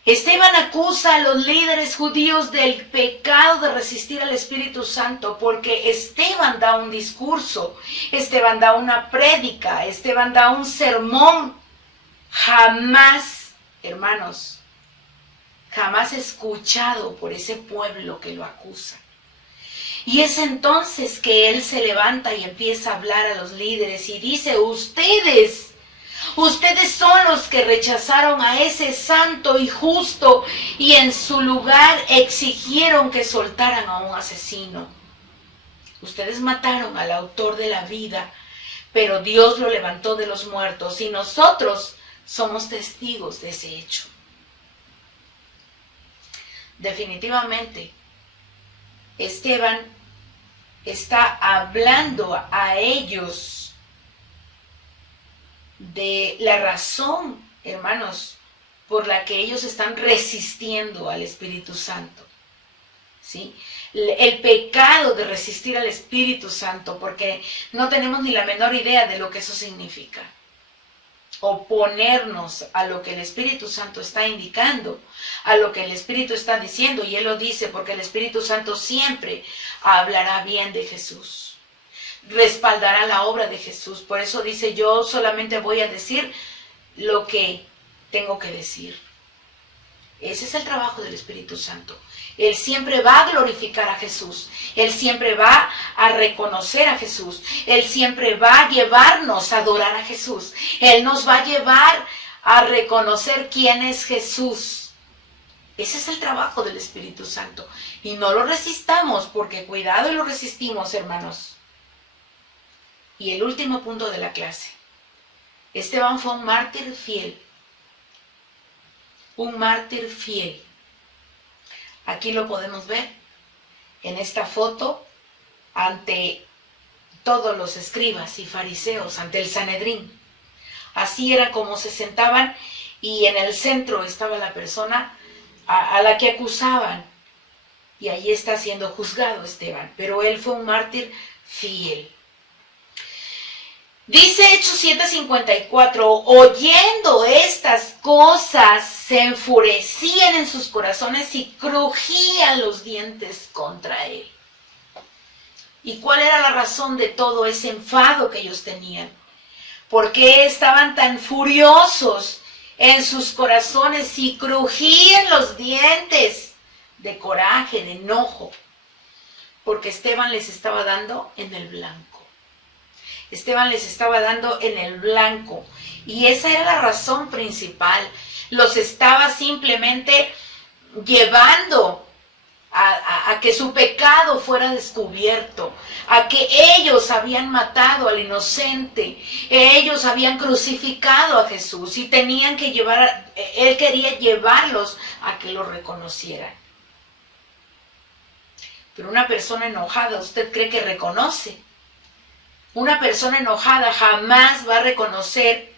Esteban acusa a los líderes judíos del pecado de resistir al Espíritu Santo, porque Esteban da un discurso, Esteban da una prédica, Esteban da un sermón. Jamás, hermanos, jamás escuchado por ese pueblo que lo acusa. Y es entonces que él se levanta y empieza a hablar a los líderes y dice, ustedes son los que rechazaron a ese santo y justo y en su lugar exigieron que soltaran a un asesino. Ustedes mataron al autor de la vida, pero Dios lo levantó de los muertos y nosotros somos testigos de ese hecho. Definitivamente, Esteban está hablando a ellos de la razón, hermanos, por la que ellos están resistiendo al Espíritu Santo, ¿sí? El pecado de resistir al Espíritu Santo, porque no tenemos ni la menor idea de lo que eso significa. oponernos a lo que el Espíritu Santo está indicando, a lo que el Espíritu está diciendo, y Él lo dice porque el Espíritu Santo siempre hablará bien de Jesús, respaldará la obra de Jesús. Por eso dice, yo solamente voy a decir lo que tengo que decir. Ese es el trabajo del Espíritu Santo. Él siempre va a glorificar a Jesús. Él siempre va a reconocer a Jesús. Él siempre va a llevarnos a adorar a Jesús. Él nos va a llevar a reconocer quién es Jesús. Ese es el trabajo del Espíritu Santo. Y no lo resistamos, porque cuidado y lo resistimos, hermanos. Y el último punto de la clase. Esteban fue un mártir fiel. Un mártir fiel. Aquí lo podemos ver en esta foto ante todos los escribas y fariseos, ante el Sanedrín. Así era como se sentaban y en el centro estaba la persona a la que acusaban. Y allí está siendo juzgado Esteban, pero él fue un mártir fiel. Dice Hechos 7:54, oyendo estas cosas, se enfurecían en sus corazones y crujían los dientes contra él. ¿Y cuál era la razón de todo ese enfado que ellos tenían? ¿Por qué estaban tan furiosos en sus corazones y crujían los dientes de coraje, de enojo? Porque Esteban les estaba dando en el blanco. Esteban les estaba dando en el blanco. Y esa era la razón principal. Los estaba simplemente llevando a que su pecado fuera descubierto, a que ellos habían matado al inocente, ellos habían crucificado a Jesús y tenían que él quería llevarlos a que lo reconocieran. Pero una persona enojada, ¿usted cree que reconoce? Una persona enojada jamás va a reconocer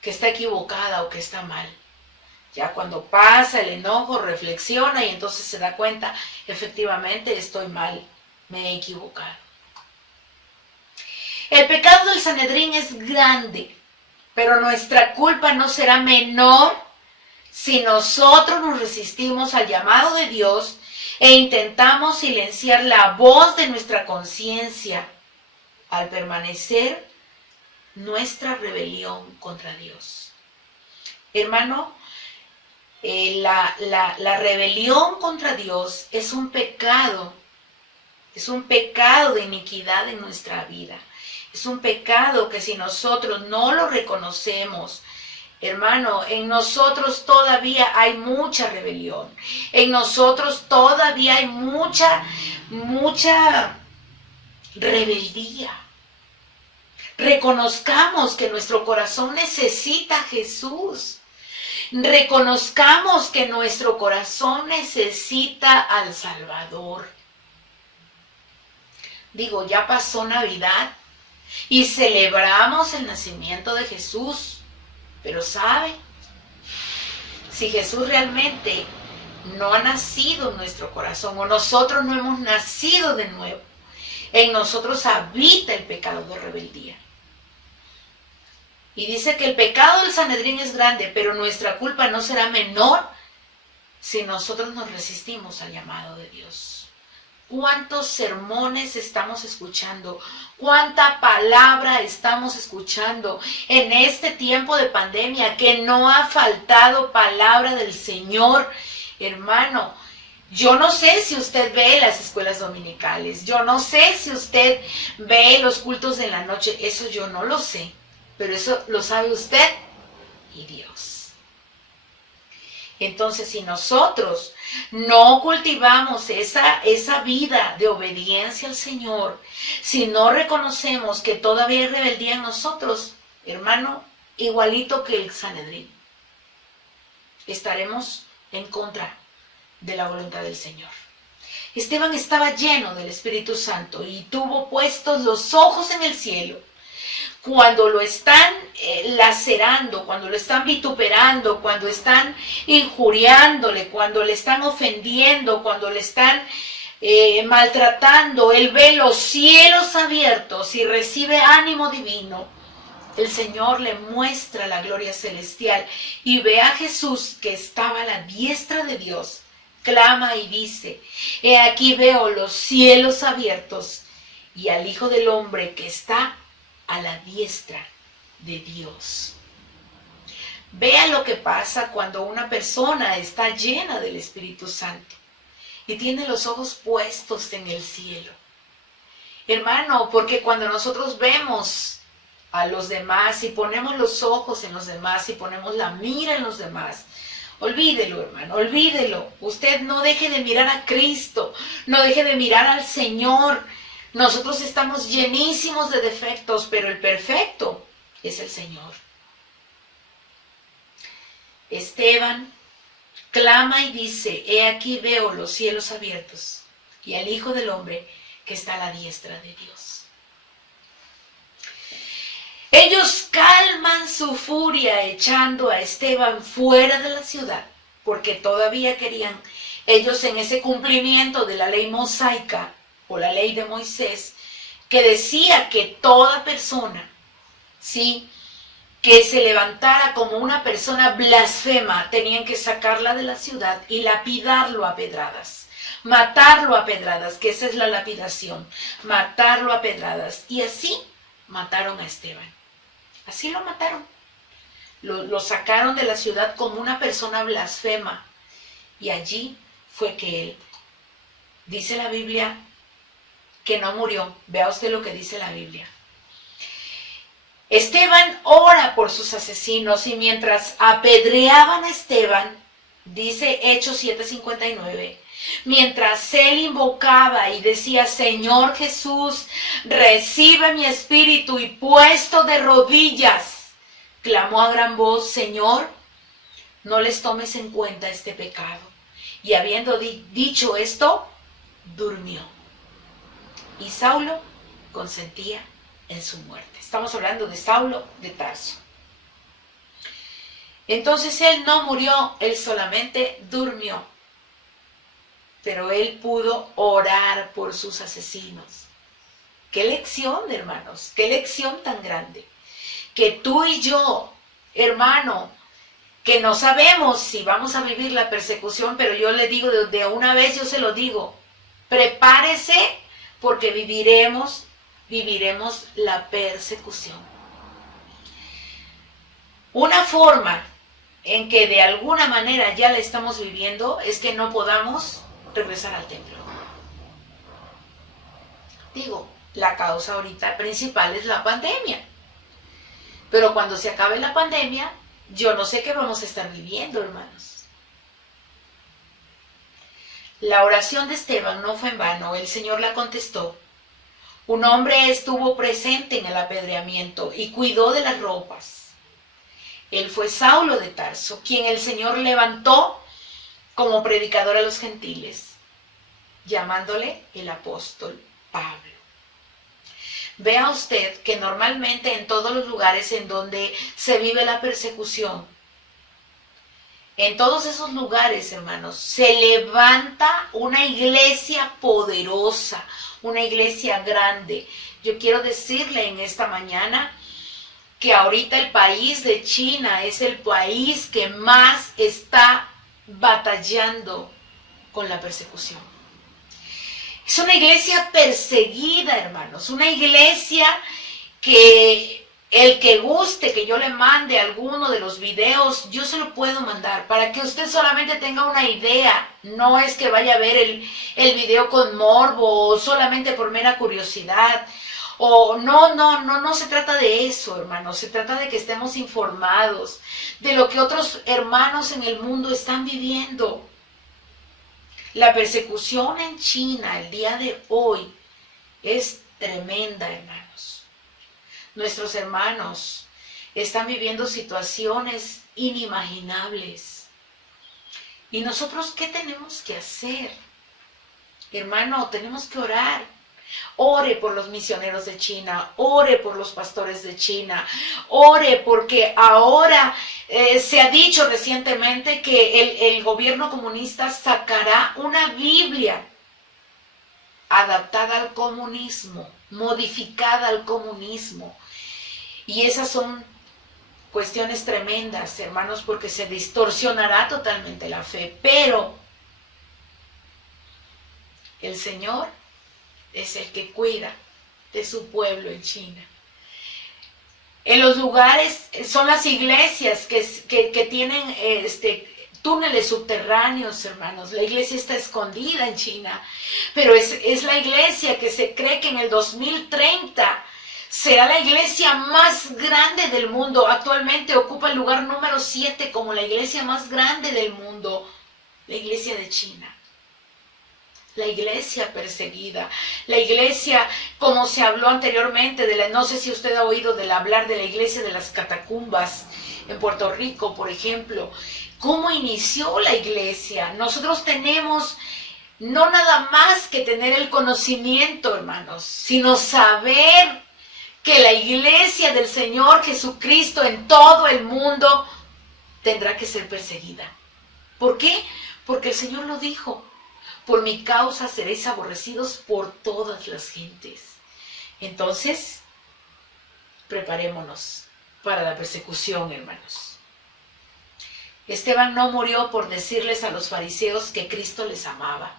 que está equivocada o que está mal. Ya cuando pasa el enojo, reflexiona y entonces se da cuenta, efectivamente estoy mal, me he equivocado. El pecado del Sanedrín es grande, pero nuestra culpa no será menor si nosotros nos resistimos al llamado de Dios e intentamos silenciar la voz de nuestra conciencia al permanecer nuestra rebelión contra Dios. Hermano, la rebelión contra Dios es un pecado de iniquidad en nuestra vida. Es un pecado que si nosotros no lo reconocemos, hermano, en nosotros todavía hay mucha rebelión. En nosotros todavía hay mucha rebeldía. Reconozcamos que nuestro corazón necesita a Jesús. Reconozcamos que nuestro corazón necesita al Salvador. Digo, ya pasó Navidad y celebramos el nacimiento de Jesús. Pero ¿sabe? Si Jesús realmente no ha nacido en nuestro corazón o nosotros no hemos nacido de nuevo, en nosotros habita el pecado de rebeldía. Y dice que el pecado del Sanedrín es grande, pero nuestra culpa no será menor si nosotros nos resistimos al llamado de Dios. ¿Cuántos sermones estamos escuchando? ¿Cuánta palabra estamos escuchando en este tiempo de pandemia que no ha faltado palabra del Señor? Hermano, yo no sé si usted ve las escuelas dominicales, yo no sé si usted ve los cultos de la noche, eso yo no lo sé. Pero eso lo sabe usted y Dios. Entonces, si nosotros no cultivamos esa vida de obediencia al Señor, si no reconocemos que todavía hay rebeldía en nosotros, hermano, igualito que el Sanedrín, estaremos en contra de la voluntad del Señor. Esteban estaba lleno del Espíritu Santo y tuvo puestos los ojos en el cielo. Cuando lo están lacerando, cuando lo están vituperando, cuando están injuriándole, cuando le están ofendiendo, cuando le están maltratando, él ve los cielos abiertos y recibe ánimo divino. el Señor le muestra la gloria celestial y ve a Jesús que estaba a la diestra de Dios. Clama y dice, he aquí veo los cielos abiertos y al Hijo del Hombre que está a la diestra de Dios. Vea lo que pasa cuando una persona está llena del Espíritu Santo y tiene los ojos puestos en el cielo. Hermano, porque cuando nosotros vemos a los demás y ponemos los ojos en los demás y ponemos la mira en los demás, olvídelo, hermano, olvídelo. Usted no deje de mirar a Cristo, no deje de mirar al Señor. Nosotros estamos llenísimos de defectos, pero el perfecto es el Señor. Esteban clama y dice, he aquí veo los cielos abiertos y al Hijo del Hombre que está a la diestra de Dios. Ellos calman su furia echando a Esteban fuera de la ciudad, porque todavía querían, ellos en ese cumplimiento de la ley mosaica o la ley de Moisés, que decía que toda persona, ¿sí?, que se levantara como una persona blasfema, tenían que sacarla de la ciudad y lapidarlo a pedradas, matarlo a pedradas, que esa es la lapidación, matarlo a pedradas. Y así mataron a Esteban. Así lo mataron. Lo sacaron de la ciudad como una persona blasfema. Y allí fue que él, dice la Biblia, que no murió. Vea usted lo que dice la Biblia. Esteban ora por sus asesinos y mientras apedreaban a Esteban, dice Hechos 7:59, mientras él invocaba y decía, Señor Jesús, recibe mi espíritu, y puesto de rodillas, clamó a gran voz, Señor, no les tomes en cuenta este pecado. Y habiendo dicho esto, durmió. Y Saulo consentía en su muerte. Estamos hablando de Saulo de Tarso. Entonces él no murió, él solamente durmió. Pero él pudo orar por sus asesinos. ¡Qué lección, hermanos! ¡Qué lección tan grande! Que tú y yo, hermano, que no sabemos si vamos a vivir la persecución, pero yo le digo de una vez, yo se lo digo, prepárese porque viviremos la persecución. Una forma en que de alguna manera ya la estamos viviendo es que no podamos regresar al templo. Digo, la causa ahorita principal es la pandemia. Pero cuando se acabe la pandemia, yo no sé qué vamos a estar viviendo, hermanos. La oración de Esteban no fue en vano, el Señor la contestó. Un hombre estuvo presente en el apedreamiento y cuidó de las ropas. Él fue Saulo de Tarso, quien el Señor levantó como predicador a los gentiles, llamándole el apóstol Pablo. Vea usted que normalmente en todos los lugares en donde se vive la persecución, en todos esos lugares, hermanos, se levanta una iglesia poderosa, una iglesia grande. Yo quiero decirle en esta mañana que ahorita el país de China es el país que más está batallando con la persecución. Es una iglesia perseguida, hermanos, una iglesia que el que guste que yo le mande alguno de los videos, yo se lo puedo mandar para que usted solamente tenga una idea. No es que vaya a ver el video con morbo o solamente por mera curiosidad. O no se trata de eso, hermanos. Se trata de que estemos informados de lo que otros hermanos en el mundo están viviendo. La persecución en China el día de hoy es tremenda, hermanos. Nuestros hermanos están viviendo situaciones inimaginables. ¿Y nosotros qué tenemos que hacer? Hermano, tenemos que orar. Ore por los misioneros de China, ore por los pastores de China, ore porque ahora se ha dicho recientemente que el gobierno comunista sacará una Biblia adaptada al comunismo, modificada al comunismo. Y esas son cuestiones tremendas, hermanos, porque se distorsionará totalmente la fe. Pero el Señor es el que cuida de su pueblo en China. En los lugares, son las iglesias que tienen túneles subterráneos, hermanos. La iglesia está escondida en China, pero es la iglesia que se cree que en el 2030 será la iglesia más grande del mundo. Actualmente ocupa el lugar número 7 como la iglesia más grande del mundo, la iglesia de China. La iglesia perseguida, la iglesia, como se habló anteriormente, no sé si usted ha oído hablar de la iglesia de las catacumbas en Puerto Rico, por ejemplo. ¿Cómo inició la iglesia? Nosotros tenemos no nada más que tener el conocimiento, hermanos, sino saber que la iglesia del Señor Jesucristo en todo el mundo tendrá que ser perseguida. ¿Por qué? Porque el Señor lo dijo. Por mi causa seréis aborrecidos por todas las gentes. Entonces, preparémonos para la persecución, hermanos. Esteban no murió por decirles a los fariseos que Cristo les amaba,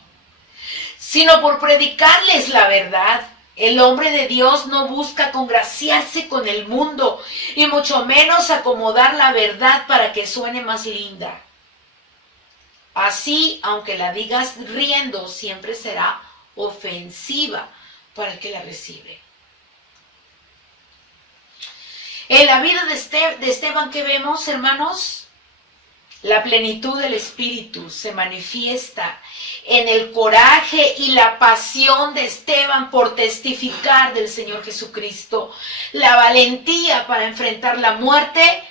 sino por predicarles la verdad. El hombre de Dios no busca congraciarse con el mundo, y mucho menos acomodar la verdad para que suene más linda. Así, aunque la digas riendo, siempre será ofensiva para el que la recibe. En la vida de Esteban, ¿qué vemos, hermanos? La plenitud del Espíritu se manifiesta en el coraje y la pasión de Esteban por testificar del Señor Jesucristo, la valentía para enfrentar la muerte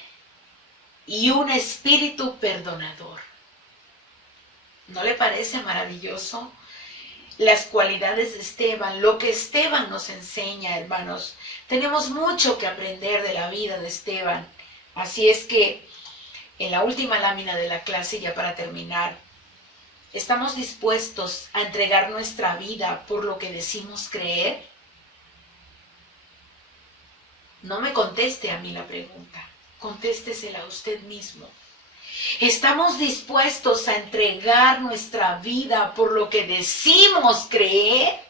y un espíritu perdonador. ¿No le parece maravilloso? Las cualidades de Esteban, lo que Esteban nos enseña, hermanos. Tenemos mucho que aprender de la vida de Esteban. Así es que en la última lámina de la clase, ya para terminar, ¿estamos dispuestos a entregar nuestra vida por lo que decimos creer? No me conteste a mí la pregunta, contéstesela a usted mismo. ¿Estamos dispuestos a entregar nuestra vida por lo que decimos creer?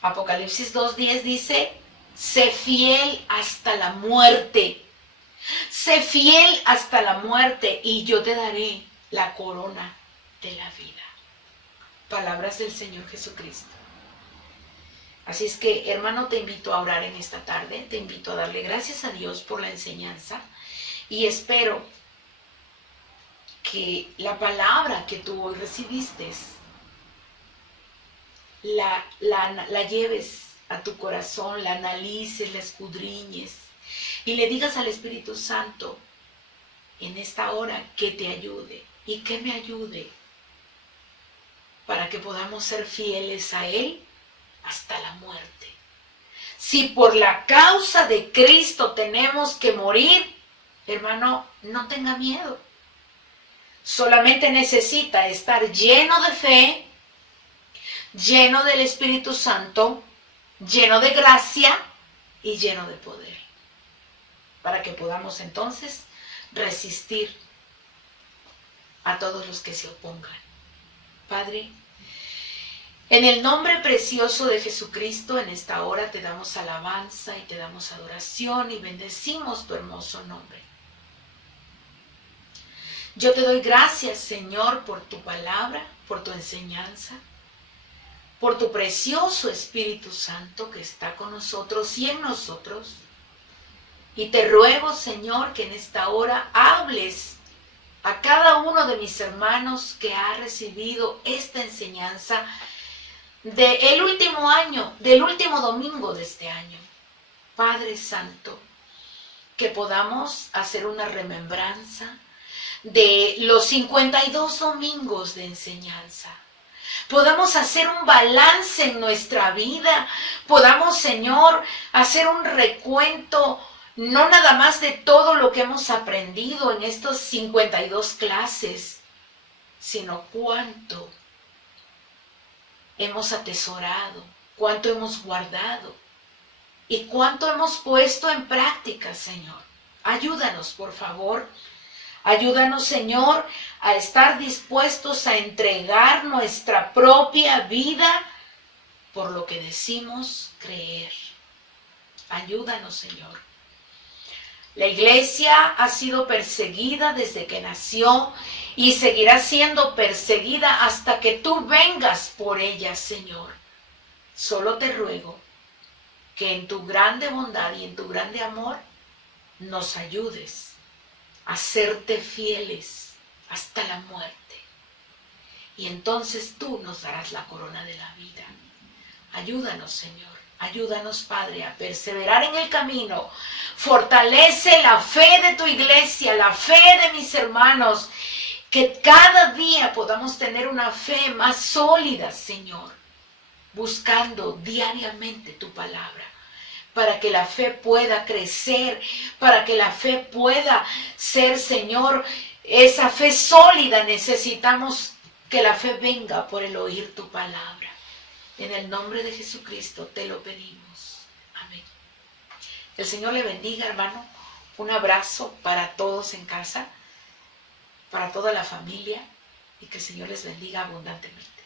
Apocalipsis 2:10 dice, sé fiel hasta la muerte. Sé fiel hasta la muerte y yo te daré la corona de la vida. Palabras del Señor Jesucristo. Así es que, hermano, te invito a orar en esta tarde. Te invito a darle gracias a Dios por la enseñanza. Y espero que la palabra que tú hoy recibiste la lleves a tu corazón, la analices, la escudriñes y le digas al Espíritu Santo en esta hora que te ayude y que me ayude para que podamos ser fieles a Él hasta la muerte. Si por la causa de Cristo tenemos que morir, hermano, no tenga miedo. Solamente necesita estar lleno de fe, lleno del Espíritu Santo, lleno de gracia y lleno de poder. Para que podamos entonces resistir a todos los que se opongan. Padre, en el nombre precioso de Jesucristo, en esta hora te damos alabanza y te damos adoración y bendecimos tu hermoso nombre. Yo te doy gracias, Señor, por tu palabra, por tu enseñanza, por tu precioso Espíritu Santo que está con nosotros y en nosotros. Y te ruego, Señor, que en esta hora hables a cada uno de mis hermanos que ha recibido esta enseñanza del último año, del último domingo de este año. Padre Santo, que podamos hacer una remembranza de los 52 domingos de enseñanza. Podamos hacer un balance en nuestra vida. Podamos, Señor, hacer un recuento, no nada más de todo lo que hemos aprendido en estos 52 clases, sino cuánto hemos atesorado, cuánto hemos guardado y cuánto hemos puesto en práctica, Señor. Ayúdanos, por favor. Ayúdanos, Señor, a estar dispuestos a entregar nuestra propia vida por lo que decimos creer. Ayúdanos, Señor. La iglesia ha sido perseguida desde que nació y seguirá siendo perseguida hasta que tú vengas por ella, Señor. Solo te ruego que en tu grande bondad y en tu grande amor nos ayudes a serte fieles hasta la muerte. Y entonces tú nos darás la corona de la vida. Ayúdanos, Señor. Ayúdanos, Padre, a perseverar en el camino. Fortalece la fe de tu iglesia, la fe de mis hermanos. Que cada día podamos tener una fe más sólida, Señor. Buscando diariamente tu palabra. Para que la fe pueda crecer. Para que la fe pueda ser, Señor, esa fe sólida. Necesitamos que la fe venga por el oír tu palabra. En el nombre de Jesucristo te lo pedimos. Amén. El Señor le bendiga, hermano. Un abrazo para todos en casa, para toda la familia, y que el Señor les bendiga abundantemente.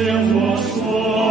见我所